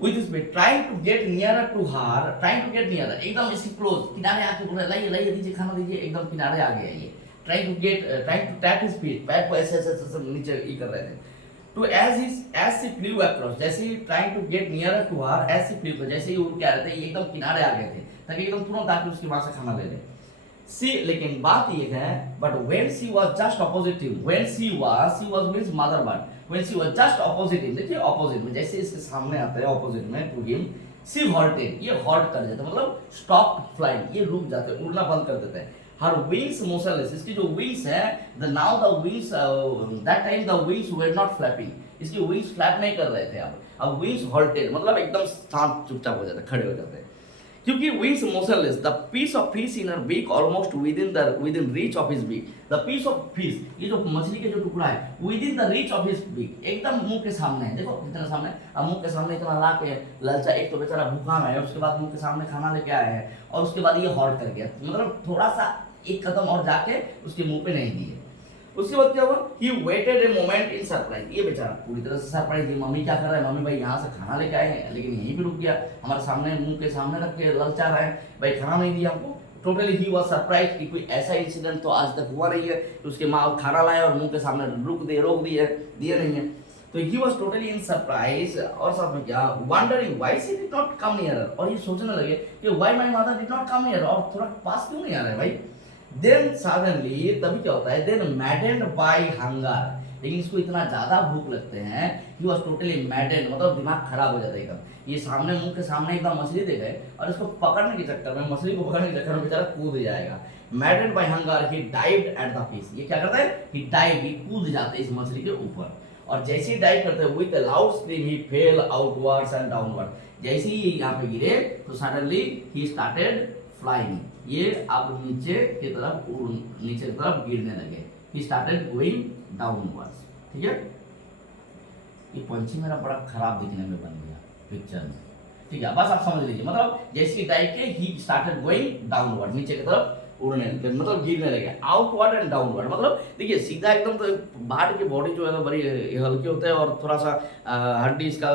with his feet trying to get nearer to her, एकदम इसकी क्लोज किनारे आके बोल रहा है लाइए दीजिए खाना दीजिए, एकदम किनारे आ गया ये, trying to tap his feet, पैर को ऐसे नीचे ही कर रहे थे। to as she flew across, जैसे ही trying to get nearer to her, as she flew, जैसे ही उड़ के आ रहे थे ये एकदम किनारे आ गए थे ताकि एकदम तुरंत आके उसकी माँ से खाना ले ले। लेकिन बात ये है, but when she was just opposite him, when she was means mother bird, when she was just opposite him, देखिए opposite में जैसे इसके सामने आता है opposite में to him, she halted, ये halt कर देता है मतलब stop flying, ये रुक जाते हैं, उड़ना बंद कर देते हैं। her wings motionless, इसकी जो wings है now the wings that time the wings were not flapping, इसकी wings flap नहीं कर रहे थे, अब wings halted मतलब एकदम शांत चुपचाप हो जाते हैं, खड़े हो जाते हैं, क्योंकि wings motionless, the piece of fish in her beak almost within reach of his beak, the piece of fish, ये जो मछली के जो टुकड़ा है within the reach of his beak, एकदम मुंह के सामने है, देखो कितना सामने, अब मुंह के सामने इतना ला के ललचा, एक तो बेचारा भूखा है, उसके बाद मुंह के सामने खाना लेके आया है और उसके बाद ये हॉल्ट कर गया, मतलब थोड़ा सा एक कदम और जाके उसके मुंह पे नहीं दिए। उसके बाद क्या हुआ, he waited a moment in surprise, ये बेचारा पूरी तरह से सरप्राइज, ये मम्मी क्या कर रहा है, मम्मी भाई यहाँ से खाना लेके आए हैं लेकिन यहीं पे रुक गया, हमारे सामने मुंह के सामने रख के ललचा रहा है, भाई खाना नहीं दिया हमको। टोटली ही वाज सरप्राइज कि कोई ऐसा इंसिडेंट तो आज तक हुआ नहीं है, उसके माँ खाना लाए और मुंह के सामने रोक दिए नहीं है, तो he was totally in surprise, और साथ में क्या, wondering why she did not come near, और ये सोचने लगे कि why my mother did not come near, और थोड़ा पास क्यों नहीं आ रहा है भाई। Then suddenly, तभी क्या होता है, then maddened by hunger, लेकिन इसको इतना ज्यादा भूख लगते हैं, he was totally maddened मतलब दिमाग खराब हो जाता है एकदम, ये सामने मुंह के सामने एकदम मछली देख गए और इसको पकड़ने के चक्कर में, मछली को पकड़ने के चक्कर में बेचारा कूद जाएगा। maddened by hunger he dived at the fish, ये क्या करता है, he dived, ये कूद जाते हैं इस मछली के ऊपर, और जैसे ही डाइव करते हैं with a loud scream he fell outwards and downward, जैसे ही यहाँ पे गिरे तो suddenly he started flying, ये अब नीचे की तरफ गिरने लगे, he started going downwards, ठीक है। ये पंछी मेरा बड़ा खराब दिखने में बन गया पिक्चर में, ठीक है, बस आप समझ लीजिए, मतलब जैसे डाइव के he started going downward, नीचे की तरफ उड़ने मतलब गिरने लगे। आउटवर्ड एंड डाउनवर्ड मतलब देखिए सीधा एकदम तो बाहर की बॉडी जो है ना बड़ी हल्की होता है और थोड़ा सा हड्डी इसका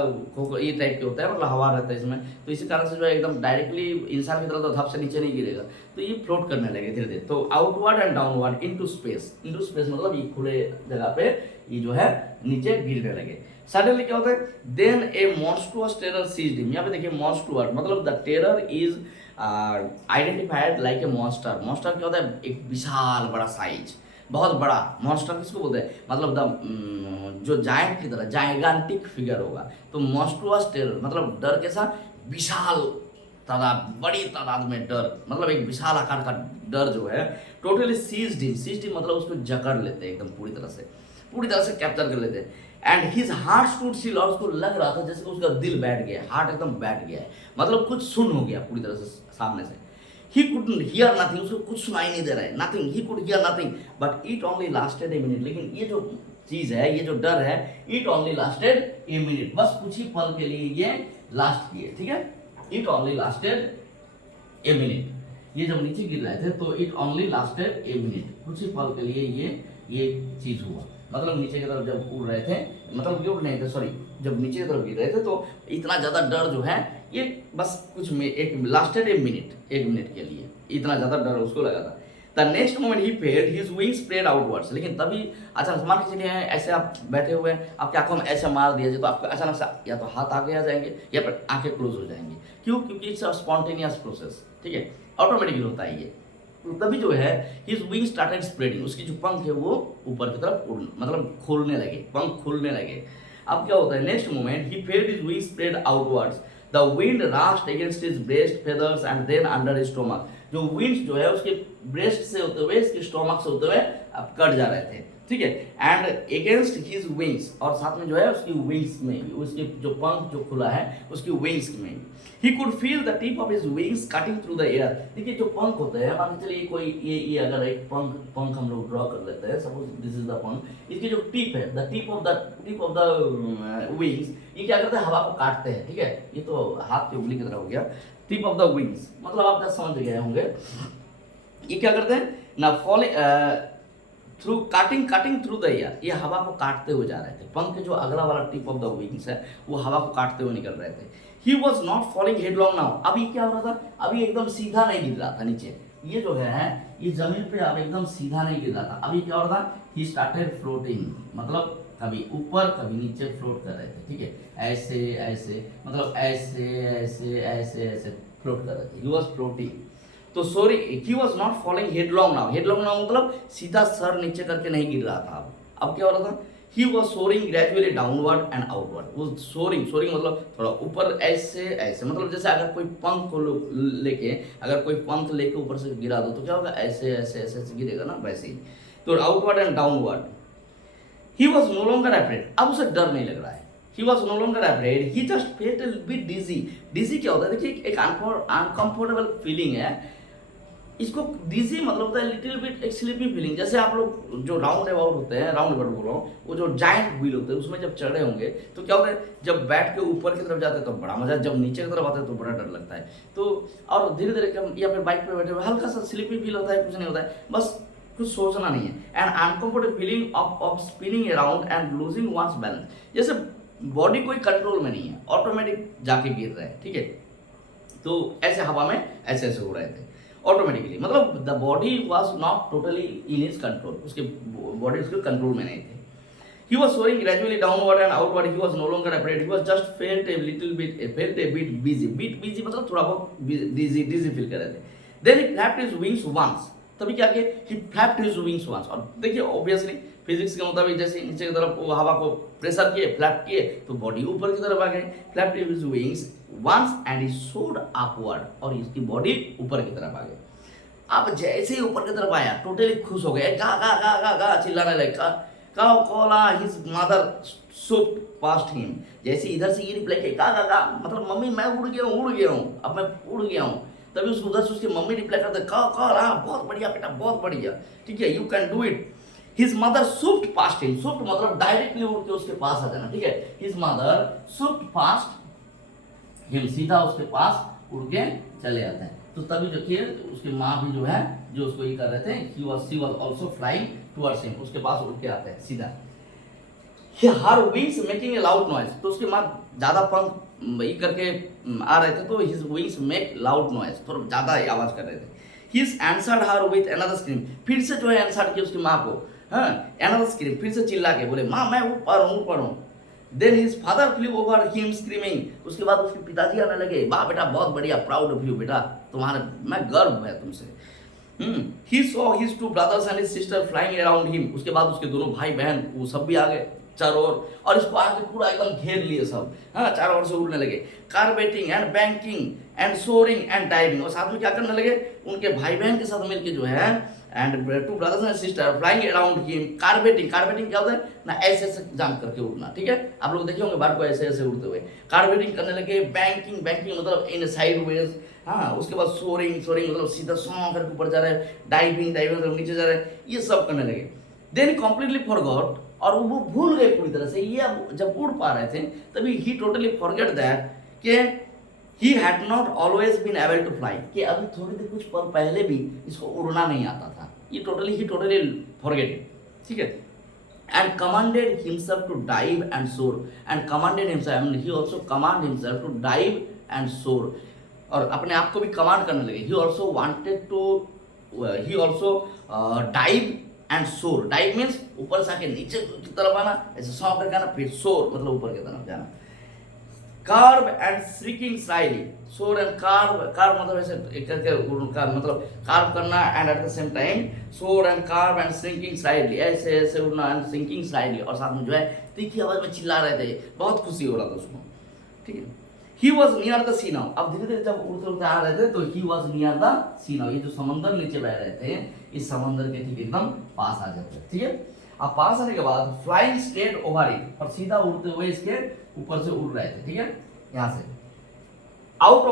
ये टाइप के होता है, मतलब हवा रहता है इसमें, तो इसी कारण से जो है एकदम डायरेक्टली इंसान की तरह तो धप से नीचे नहीं गिरेगा, तो ये फ्लोट करने लगे धीरे धीरे। तो outward and downward into space मतलब ये खुले जगह पे ये जो है नीचे गिरने लगे। सडनली क्या होता है, देन ए मॉन्स्ट्रुअस टेरर सीज्ड हिम। यहाँ पे देखिए मॉन्स्ट्रुअस मतलब the terror is identified like a monster. Monster क्या होता है, एक विशाल बड़ा साइज, बहुत बड़ा। मॉन्स्टर किसको बोलते हैं, मतलब द जो जायंट की तरह जाइगांटिक फिगर होगा। तो मॉन्स्ट्रुअस टेरर मतलब डर कैसा, विशाल तादाद, बड़ी तादाद में डर, मतलब एक विशाल आकार का डर जो है टोटली सीज्ड हिम मतलब उसको जकड़ लेते हैं एकदम पूरी तरह से कैप्चर कर लेते हैं। And his heart stood still, और उसको लग रहा था जैसे उसका दिल बैठ गया है, हार्ट एकदम बैठ गया है, मतलब कुछ सुन हो गया पूरी तरह से सामने से। ही कुड हियर नथिंग, उसको कुछ सुनाई नहीं दे रहा है, nothing, he could hear nothing, but it only lasted a minute. लेकिन ये जो चीज है, ये जो डर है, it only lasted a minute, बस कुछ ही पल के लिए ये लास्ट किए, ठीक है। It only lasted a minute, ये जब नीचे गिर रहे थे तो it only lasted a minute, कुछ ही पल के लिए ये चीज हुआ। मतलब नीचे की तरफ जब उड़ रहे थे, मतलब उड़ नहीं थे सॉरी, जब नीचे की तरफ गिर रहे थे तो इतना ज्यादा डर जो है ये बस कुछ में एक लास्टेड एक मिनट के लिए इतना ज्यादा डर उसको लगा था। The next moment he felt his wings spread outwards. लेकिन तभी अचानक मान के चलिए ऐसे आप बैठे हुए हैं, आपकी आंखों में ऐसे मार दिया जाए तो आपको अचानक से या तो हाथ आगे आ जाएंगे या फिर आंखें क्लोज हो जाएंगी। क्यों, क्योंकि इट्स अ स्पॉन्टेनियस प्रोसेस, ठीक है, ऑटोमेटिकली होता है ये। तो तभी जो है हिज विंग स्टार्टेड स्प्रेडिंग, उसकी जो पंख है वो ऊपर की तरफ मतलब खोलने लगे, पंख खुलने लगे। अब क्या होता है, next moment he felt his wing spread outwards, the wind rushed against his breast feathers and then under his stomach. जो विंड जो है उसके ब्रेस्ट से होते हुए इसके स्टोमक से होते हुए अब कट जा रहे थे, ठीक है। एंड अगेंस्ट हिज विंग्स, और साथ में जो है उसकी विंग्स में, उसके जो पंख जो खुला है उसकी विंग्स में, he could feel the tip of his wings cutting through the air। देखिए जो पंख होते हैं, मान के चलिए कोई ये अगर एक पंख हम लोग ड्रॉ कर लेते हैं, सपोज दिस इज द पंख, इसकी जो टिप है, the tip of the wings, ये क्या करते हैं, हवा को काटते हैं, ठीक है। ये तो हाथ की उंगली की तरह हो गया, टिप ऑफ द विंग्स, मतलब आप समझ गए होंगे। ये क्या करते हैं ना, falling through cutting through the air, ये हवा को काटते हुए जा रहे थे। पंख के जो अगला वाला टिप ऑफ द विंग्स है वो हवा को काटते हुए निकल रहे थे। He was not falling headlong now, अभी क्या हो रहा था, अभी एकदम सीधा नहीं गिर रहा था नीचे, ये जो है ये जमीन पे अब एकदम सीधा नहीं गिर रहा था। अभी क्या हो रहा था, ही स्टार्टेड फ्लोटिंग, मतलब कभी ऊपर कभी नीचे फ्लोट कर रहे थे, ठीक है, ऐसे ऐसे, मतलब ऐसे ऐसे ऐसे ऐसे फ्लोट कर रहे थे, ही वॉज फ्लोटिंग। तो sorry, he was not following headlong now, headlong now मतलब सीधा सर नीचे करके नहीं गिर रहा था। अब क्या हो रहा था, he was soaring gradually downward and outward. वो सोरिंग मतलब थोड़ा ऊपर ऐसे ऐसे, मतलब जैसे अगर कोई पंख को लेके, अगर कोई पंख लेके ऊपर से गिरा दो तो क्या होगा, ऐसे ऐसे ऐसे ऐसे गिरेगा ना, वैसे ही। तो outward and downward. He was no longer afraid, अब उसे डर नहीं लग रहा है। He was no longer afraid. He just felt a bit dizzy. Dizzy क्या होता है, देखिए एक अनकंफर्टेबल फीलिंग है। इसको डिजी मतलब होता है लिटिल बिट एक स्लीपी फीलिंग, जैसे आप लोग जो राउंड अबाउट होते हैं, राउंड अबाउट बोल रहा हूँ, वो जो जायंट व्हील होते हैं उसमें जब चढ़े होंगे तो क्या होता है, जब बैठ के ऊपर की तरफ जाते हैं तो बड़ा मजा, जब नीचे की तरफ आते हैं तो बड़ा डर लगता है। तो और धीरे धीरे या फिर बाइक पे बैठे हुए हल्का सा स्लीपी फील होता है, कुछ नहीं होता है, बस कुछ सोचना नहीं है। And uncomfortable feeling of spinning around and losing one's balance, जैसे बॉडी कोई कंट्रोल में नहीं है, ऑटोमेटिक जाके गिर रहा है, ठीक है। तो ऐसे हवा में ऐसे ऐसे हो रहे थे ऑटोमेटिकली, मतलब the body was not totally in his control, उसके बॉडी उसके कंट्रोल में नहीं थे। He was soaring gradually downward and outward. He was no longer afraid. He was just felt a bit busy मतलब थोड़ा बहुत dizzy feel कर रहे थे. Then he flapped his wings once. तभी क्या किया, he flapped his wings once. और देखिए ऑब्वियसली फिजिक्स के मुताबिक जैसे नीचे की तरफ वो हवा को प्रेशर किए, फ्लैप किए तो बॉडी ऊपर की तरफ आ गई। Flapped his wings once and he soared upward, और इसकी बॉडी ऊपर की तरफ आ गई। अब जैसे ही ऊपर की तरफ आया टोटली खुश हो गए, गा गा गा गा गा चिल्लाने लगे, काउ कॉला his mother swooped past him. जैसे इधर से ये रिप्लाई किया गा गा गा, मतलब मम्मी मैं उड़ गया हूँ, अब मैं उड़ गया हूँ। तभी उसको उधर से उसकी मम्मी रिप्लाई करते काउ कॉला, बहुत बढ़िया बेटा बहुत बढ़िया, ठीक है, you can do it. His mother swooped past him, swooped मतलब डायरेक्टली उड़ के उसके पास आ जाना, ठीक है। His mother swooped past him, सीधा उसके पास उड़ के चले आते हैं। तो तभी देखिए उसकी माँ भी जो है जो उसको ये कर रहे थे, she was also flying towards him, उसके पास उड़ के आते हैं सीधा। हर wings making a loud noise, तो उसकी माँ ज्यादा पंख ये करके आ रहे थे, तो his wings make loud noise, थोड़ा ज्यादा आवाज कर रहे थे। His answered her with another scream, फिर से जो है आंसर किया उसकी माँ को, हाँ अनदर स्क्रीम, फिर से चिल्ला के बोले माँ मैं ऊपर हूँ। Then his father flew over him screaming, उसके बाद उसके पिताजी आने लगे, वाह बेटा बहुत बढ़िया, प्राउड ऑफ यू बेटा, तुम्हारे मैं गर्व है तुमसे। He saw his to brothers and his sister flying around him, उसके बाद उसके दोनों भाई बहन वो सब भी आ गए चारों ओर, और इसको आके पूरा एकदम घेर लिए सब, हाँ चारों ओर से उड़ने लगे। Curveting and banking and soaring and diving, और साथ में क्या करने लगे उनके भाई बहन के साथ मिलके जो है, and two brothers and sister flying around him. Curveting, curveting क्या होता है ना, ऐसे ऐसे जाम करके उड़ना, ठीक है, आप लोग देखे होंगे बर्ड को ऐसे ऐसे उड़ते हुए। कार्बेटिंग करने लगे। बैंकिंग, बैंकिंग मतलब इन साइड वेज, हाँ उसके बाद सोरिंग, सोरिंग मतलब सीधा सौ करके ऊपर जा रहा है। डाइविंग, डाइविंग मतलब नीचे जा रहा है, ये सब करने लगे। देन कंप्लीटली फॉरगॉट, और वो भूल गए पूरी तरह से, ये अब जब उड़ पा रहे थे तभी ही टोटली फॉरगेट दैट कि he had not always been able to fly, कि अभी थोड़ी देर कुछ पल पहले भी इसको उड़ना नहीं आता था, ये टोटली फॉरगेट, ठीक है। And commanded himself to dive and soar, and commanded himself, and he also command himself to dive and soar, और अपने आप को भी कमांड करने लगे। He also wanted to, he also dive and soar, dive means ऊपर से आके नीचे की तरफ आना, ऐसे सौ करके आना, फिर सोर मतलब ऊपर की तरफ जाना। Carve and shrieking slightly, soar and carve, carve मतलब ऐसे एक करके उड़ना, मतलब कार्व करना, and at the same time soar and carve and shrinking slightly, ऐसे ऐसे उड़ना एंड श्रिंकिंग स्लाइडली, और साथ में जो है तीखी आवाज में चिल्ला रहे थे, बहुत खुशी हो रहा था उसको, ठीक है। He was near the sea now, अब धीरे धीरे जब उड़ते उड़ते आ रहे थे तो he was near the sea now, ये जो समंदर नीचे बह रहे थे इस समंदर के ठीक एकदम पास आ जाते, ठीक है। अब पास आने के बाद फ्लाइंग स्ट्रेट ओवर इट, और सीधा उड़ते हुए इसके ऊपर से उड़ रहे थे, ठीक है, यहाँ से out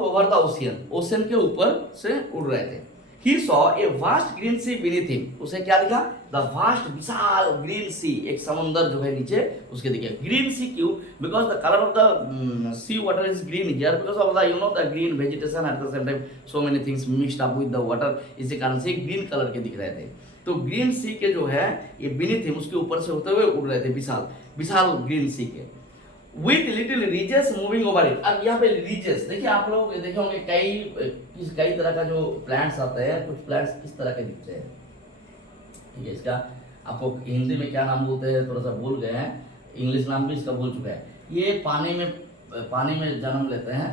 over the ocean, ocean के ऊपर से उड़ रहे थे। He saw a vast green sea beneath him, उसे क्या दिखा, द वास्ट विशाल ग्रीन सी, एक समुंदर जो है नीचे उसके दिखे। ग्रीन सी क्यों, because the colour of the sea water is green here, because of the you know the green vegetation at the same time so many things mixed up with the water, इसी कारण से green colour के दिख रहे थे। तो green सी के जो है ये beneath him, उसके ऊपर से होते हुए उड़ रहे थे, विशाल विशाल ग्रीन सी के। With little ridges moving over it, अब यहाँ पे रीजेस देखिए, आप लोग देखे होंगे कई तरह का जो प्लांट्स आते हैं, कुछ प्लांट्स इस तरह के दिखते हैं, ठीक है। इसका आपको हिंदी में क्या नाम बोलते हैं थोड़ा सा भूल गए हैं, इंग्लिश नाम भी इसका भूल चुका है। ये पानी में जन्म लेते हैं,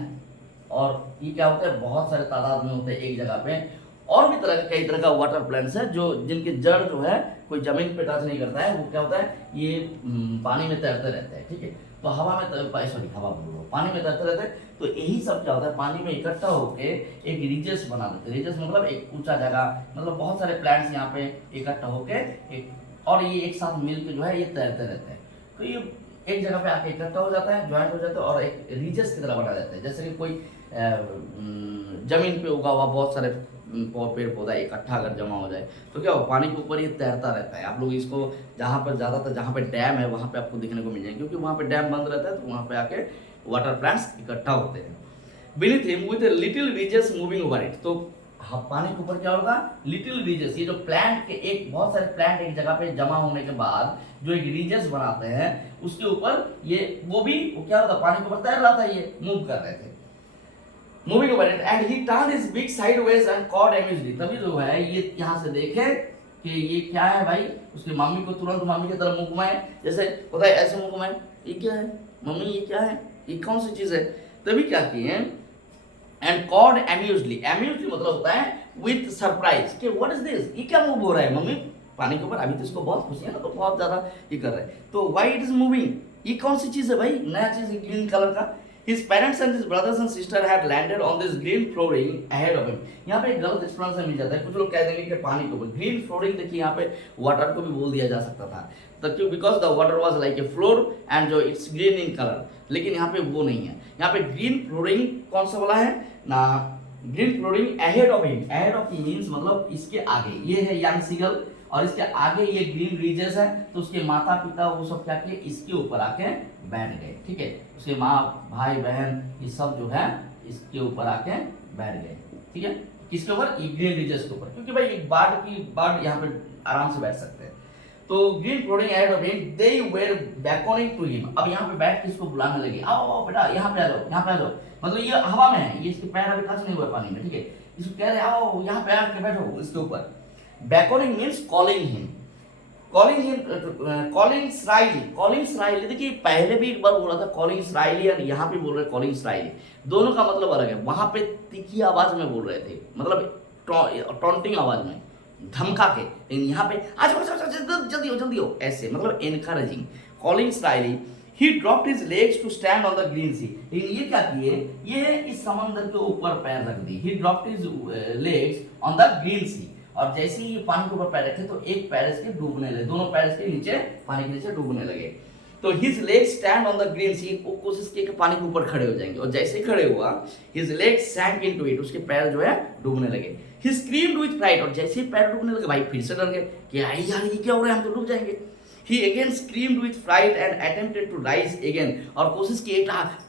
और ये क्या होता है बहुत सारे तादाद में होते हैं एक जगह पे। और भी कई तरह का वाटर प्लांट्स है जो जिनके जड़ जो है कोई जमीन पे टच नहीं करता है, वो क्या होता है ये पानी में तैरते रहते हैं, ठीक है। तो पानी में तैरते रहते हैं, तो यही सब क्या होता है पानी में इकट्ठा होके एक रीजेस बना देते हैं। रीजेस मतलब एक ऊंचा जगह, मतलब बहुत सारे प्लांट्स यहाँ पे इकट्ठा होके और ये एक साथ मिलके जो है ये तैरते रहते हैं। तो ये एक जगह पे आके इकट्ठा हो जाता है, ज्वाइंट हो जाता है, और एक रीजेस की तरह बना जाता है। जैसे कि कोई जमीन पे उगा हुआ बहुत सारे पेड़ पौधा इकट्ठा अगर जमा हो जाए तो क्या हो, पानी के ऊपर ये तैरता रहता है। आप लोग इसको जहाँ पर ज़्यादातर जहाँ पे डैम है वहाँ पे आपको देखने को मिल जाएगा, क्योंकि वहाँ पे डैम बंद रहता है, तो वहाँ पे आके वाटर प्लांट्स इकट्ठा होते हैं। Beneath him with little ridges moving over it, तो पानी के ऊपर क्या होगा, लिटिल रीजेस, ये जो प्लांट के एक बहुत सारे प्लांट एक जगह पे जमा होने के बाद जो एक रीजेस बनाते हैं, उसके ऊपर ये वो क्या होता, पानी के ऊपर तैर रहा था, ये मूव कर रहे थे, moving over it, and he turned his beak sideways and cawed amused. तभी जो है ये यहाँ से देखे कि ये क्या है भाई, उसकी मम्मी को तुरंत मम्मी की तरफ मुंह घुमाए, जैसे होता है ऐसे मुंह घुमाए, ये क्या है मम्मी, ये क्या है, ये कौन सी चीज है। तभी क्या किए, एंड कॉड अम्यूज्डली, अम्यूज्डली मतलब होता है विथ सरप्राइज कि व्हाट इज दिस, ये क्या मूव हो रहा है मम्मी पानी के ऊपर, अभी तो इसको बहुत खुशी है ना, तो बहुत ज्यादा ये कर रहा है, तो व्हाई इट इज मूविंग, ये कौन सी चीज है भाई, नया चीज है ग्रीन कलर का। His parents and his brothers and sister had landed on this green flooring ahead of him. यहाँ पे एक गलत एक्सप्लेनेशन मिल जाता है, कुछ लोग कह देंगे कि पानी के ऊपर ग्रीन फ्लोरिंग, देखिए यहाँ पे वाटर को भी बोल दिया जा सकता था, तो क्यों, because the water was like a floor and जो इट्स ग्रीन इन कलर, लेकिन यहाँ पे वो नहीं है। यहाँ पे ग्रीन फ्लोरिंग कौन सा वाला है ना, green flooring ahead of him, ahead of him means मतलब इसके आगे, ये है यंग सीगल और इसके आगे ये ग्रीन रीजेस है, तो उसके माता पिता वो सब क्या किए, इसके ऊपर आके बैठ गए, ठीक है। उसके माँ भाई बहन ये सब जो है इसके ऊपर आके बैठ गए, ठीक है, किसके ऊपर, ग्रीन रीजस के ऊपर, क्योंकि भाई बर्ड यहाँ पे आराम से बैठ सकते हैं। तो green floating ahead of him, they were beckoning to him, अब यहाँ पे बैठ के इसको बुलाने लगे, आओ आओ बेटा यहाँ पे आ जाओ, यहाँ पे आ जाओ, मतलब ये हवा में है, ये इसके पैर अभी टच नहीं हुए पानी में, ठीक है, इसको कह रहे आओ यहाँ पे आके बैठो इसके ऊपर। बैकोनिंग मीन्स कॉलिंग हिम, कॉलिंग स्राइली, देखिए पहले भी एक बार बोला था कॉलिंग स्राइली और यहाँ पे बोल रहे कॉलिंग स्राइली, दोनों का मतलब अलग है। वहां पे तीखी आवाज में बोल रहे थे, मतलब टॉन्टिंग आवाज में, धमका के, लेकिन यहाँ पे आज जल्दी हो ऐसे, मतलब encouraging. Calling shrilly, he dropped his legs to stand on the green sea, लेकिन ये क्या किए, ये इस समंदर के ऊपर पैर रख दी, he dropped his legs on the green sea, और जैसे ही ये पानी के ऊपर पैर रखे तो एक पैर इसके डूबने लगे, दोनों पैर इसके नीचे पानी के नीचे डूबने लगे। तो his legs stand on the green sea, वो कोशिश की कि पानी के ऊपर खड़े हो जाएंगे, और जैसे ही खड़े हुआ हिज लेग्स सैंक इनटू इट, उसके पैर जो है डूबने लगे। ही स्क्रीम्ड विद फ्राइट, और जैसे ही पैर डूबने लगे भाई फिर से डर गए कि यार ये क्या हो रहा है, हम तो डूब जाएंगे। He again screamed with fright and attempted to rise again, और कोशिश की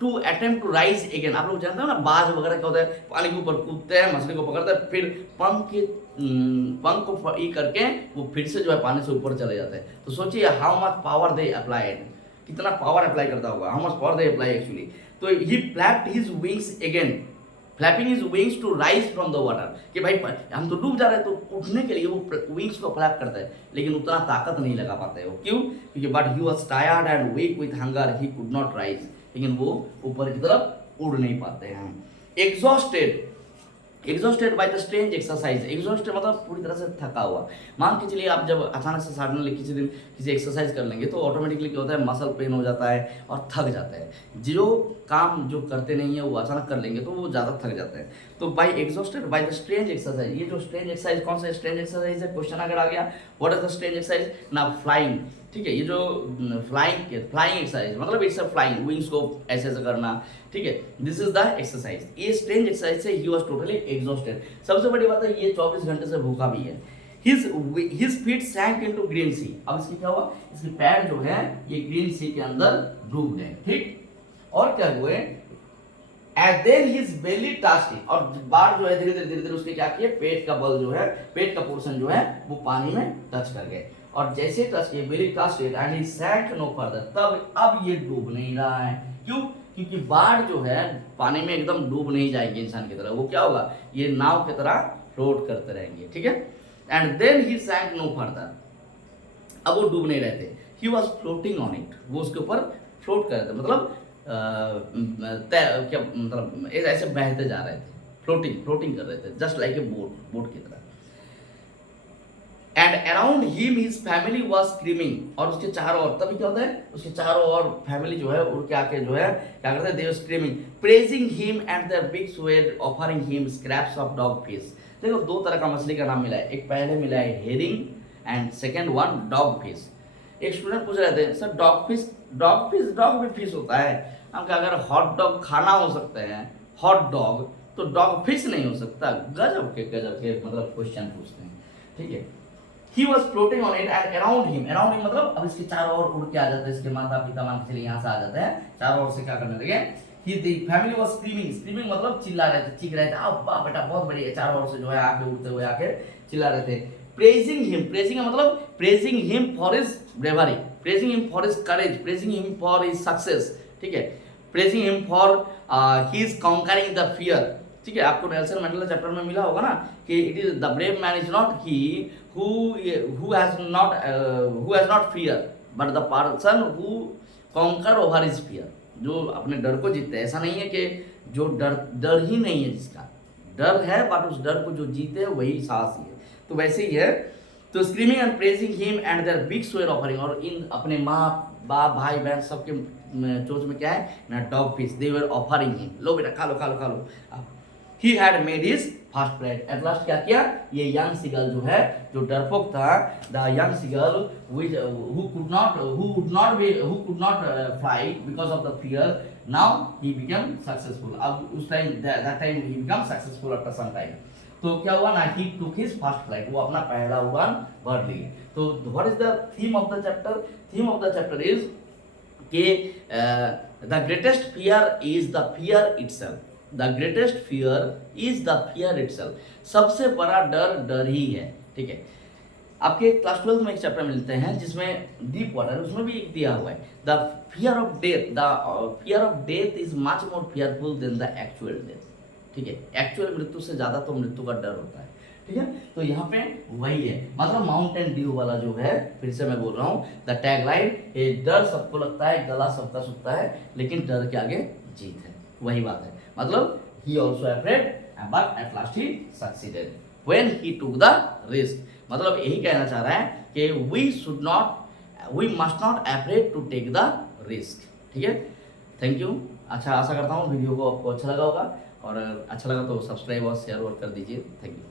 to attempt to rise again। आप लोग जानते हो ना बाज वगैरह क्या होता है, पानी के ऊपर कूदते हैं, मछली को पकड़ते हैं, फिर पंख को ई करके वो फिर से जो है पानी से ऊपर चले जाते हैं। तो सोचिए how much power they applied, कितना पावर अप्लाई करता होगा, how much power they apply actually. तो he flapped his wings again, flapping his wings to rise from the water, कि भाई हम तो डूब जा रहे हैं, तो उठने के लिए वो विंग्स को फ्लैप करता है, लेकिन उतना ताकत नहीं लगा पाता है वो, क्यों, क्योंकि but he was tired and weak with hunger, he could not rise, लेकिन वो ऊपर की तरफ उड़ नहीं पाते हैं। Exhausted by the strange exercise, exhausted मतलब पूरी तरह से थका हुआ। मान के चलिए आप जब अचानक से सडनली किसी दिन किसी एक्सरसाइज कर लेंगे तो ऑटोमेटिकली क्या होता है, मसल पेन हो जाता है और थक जाता है। जो काम जो करते नहीं है वो अचानक कर लेंगे तो वो ज़्यादा थक जाते हैं। तो by exhausted by the strange exercise, ये जो स्ट्रेंज एक्सरसाइज, कौन सा स्ट्रेंज एक्सरसाइज है, क्वेश्चन अगर आ गया what is the strange exercise ना, फ्लाइंग, ठीक है, ये जो फ्लाइंग एक्सरसाइज मतलब इट्स अ फ्लाइंग, विंग्स को ऐसे ऐसे करना, ठीक है, दिस इज द एक्सरसाइज। ये स्ट्रेंज एक्सरसाइज से ही वाज टोटली एग्जॉस्टेड। सबसे बड़ी बात है ये 24 घंटे से भूखा भी है। His feet sank into green sea, अब इसकी क्या हुआ, इसके पैर जो है ये ग्रीन सी के अंदर डूब गए, ठीक, और क्या हुए, and then his belly touched it, और बाढ़ जो है धीरे धीरे उसके क्या किए, पेट का बल जो है, पेट का पोर्शन जो है वो पानी में टच कर गए, और जैसे टच किए belly touch it and he sank no further, तब अब ये डूब नहीं रहा है, क्यों, क्योंकि बाढ़ जो है पानी में एकदम डूब नहीं जाएगी इंसान की तरह, वो क्या होगा, ये नाव की तरह फ्लोट करते रहेंगे, ठीक है, and then he sank no further, अब वो डूब नहीं रहे थे, he was floating on it, वो उसके ऊपर फ्लोट कर रहे थे, मतलब क्या मतलब ऐसे बहते जा रहे थे, फ्लोटिंग कर रहे थे, जस्ट लाइक ए बोट की तरह। And around him his family was screaming, और उसके चारों ओर, तभी क्या होता है, उसके चारों ओर फैमिली जो है उड़ के आके जो है क्या करते हैं, they were screaming praising him and their beaks were offering him scraps of dogfish. देखो दो तरह का मछली का नाम मिला है, एक पहले मिला है herring and second one dog fish. एक स्टूडेंट पूछ रहे थे सर डॉग भी फिश होता है, हम क्या अगर हॉट डॉग खाना हो सकते हैं हॉट डॉग, तो डॉग फिश नहीं हो सकता, गजब के मतलब क्वेश्चन पूछते हैं, ठीक है। He was floating on it and around him मतलब अब इसके चारों ओर उड़ के आ जाते हैं, इसके माता पिता मान के चलिए यहाँ से आ जाते हैं, चारों ओर से क्या करने लगे, the family was screaming मतलब चिल्ला रहे थे, चीख रहे थे, आओ वाह बेटा बहुत बढ़िया, चारों ओर से जो है आके उड़ते हुए आके चिल्ला रहे थे। praising मतलब praising him for his bravery, praising him for his courage, praising him for his success, ठीक है, praising him for his conquering the fear, ठीक है। आपको नेल्सन मंडेला चैप्टर में मिला होगा ना कि it is the brave man is not he who has not fear but the person who conquer over his fear, जो अपने डर को जीतते हैं। ऐसा नहीं है कि जो डर ही नहीं है, जिसका डर है बट उस डर को जो जीते वही साहसी है, तो वैसे ही है। तो screaming and praising him and their beaks were offering, और इन अपने माँ बाप भाई बहन सबके चोच में क्या है ना, dogfish, they were offering him, लो बेटा खा लो। He had made his first flight. At last क्या किया, ये young seagull जो है, जो डरपोक था, the young seagull which who could not fly because of the fear, now he became successful. अब उस time that time he became successful after some time. तो क्या हुआ ना, he took his first flight, वो अपना पहला उड़ान भर लिए। तो what is the theme of the chapter? Theme of the chapter is कि the greatest fear is the fear itself. The greatest fear is the fear itself. सबसे बड़ा डर डर ही है, ठीक है। आपके क्लास 12 में एक चैप्टर मिलते हैं जिसमें डीप वाटर, उसमें भी एक दिया हुआ है, the fear of death, the fear of death is much more fearful than the actual death, ठीक है। एक्चुअल मृत्यु से ज़्यादा तो मृत्यु का डर होता है, ठीक है। तो यहाँ पे वही है, मतलब माउंटेन ड्यू वाला जो है, फिर से मैं बोल रहा हूँ, द टैगलाइन, ये डर सबको लगता है, गला सबका सूखता है, लेकिन डर के आगे जीत है, वही बात है। मतलब he also afraid but at last he succeeded when he took the risk। मतलब यही कहना चाह रहा है कि we must not afraid to take the risk, ठीक है। Thank you. अच्छा, आशा करता हूँ वीडियो को आपको अच्छा लगा होगा, और अच्छा लगा तो सब्सक्राइब और शेयर और कर दीजिए। Thank you.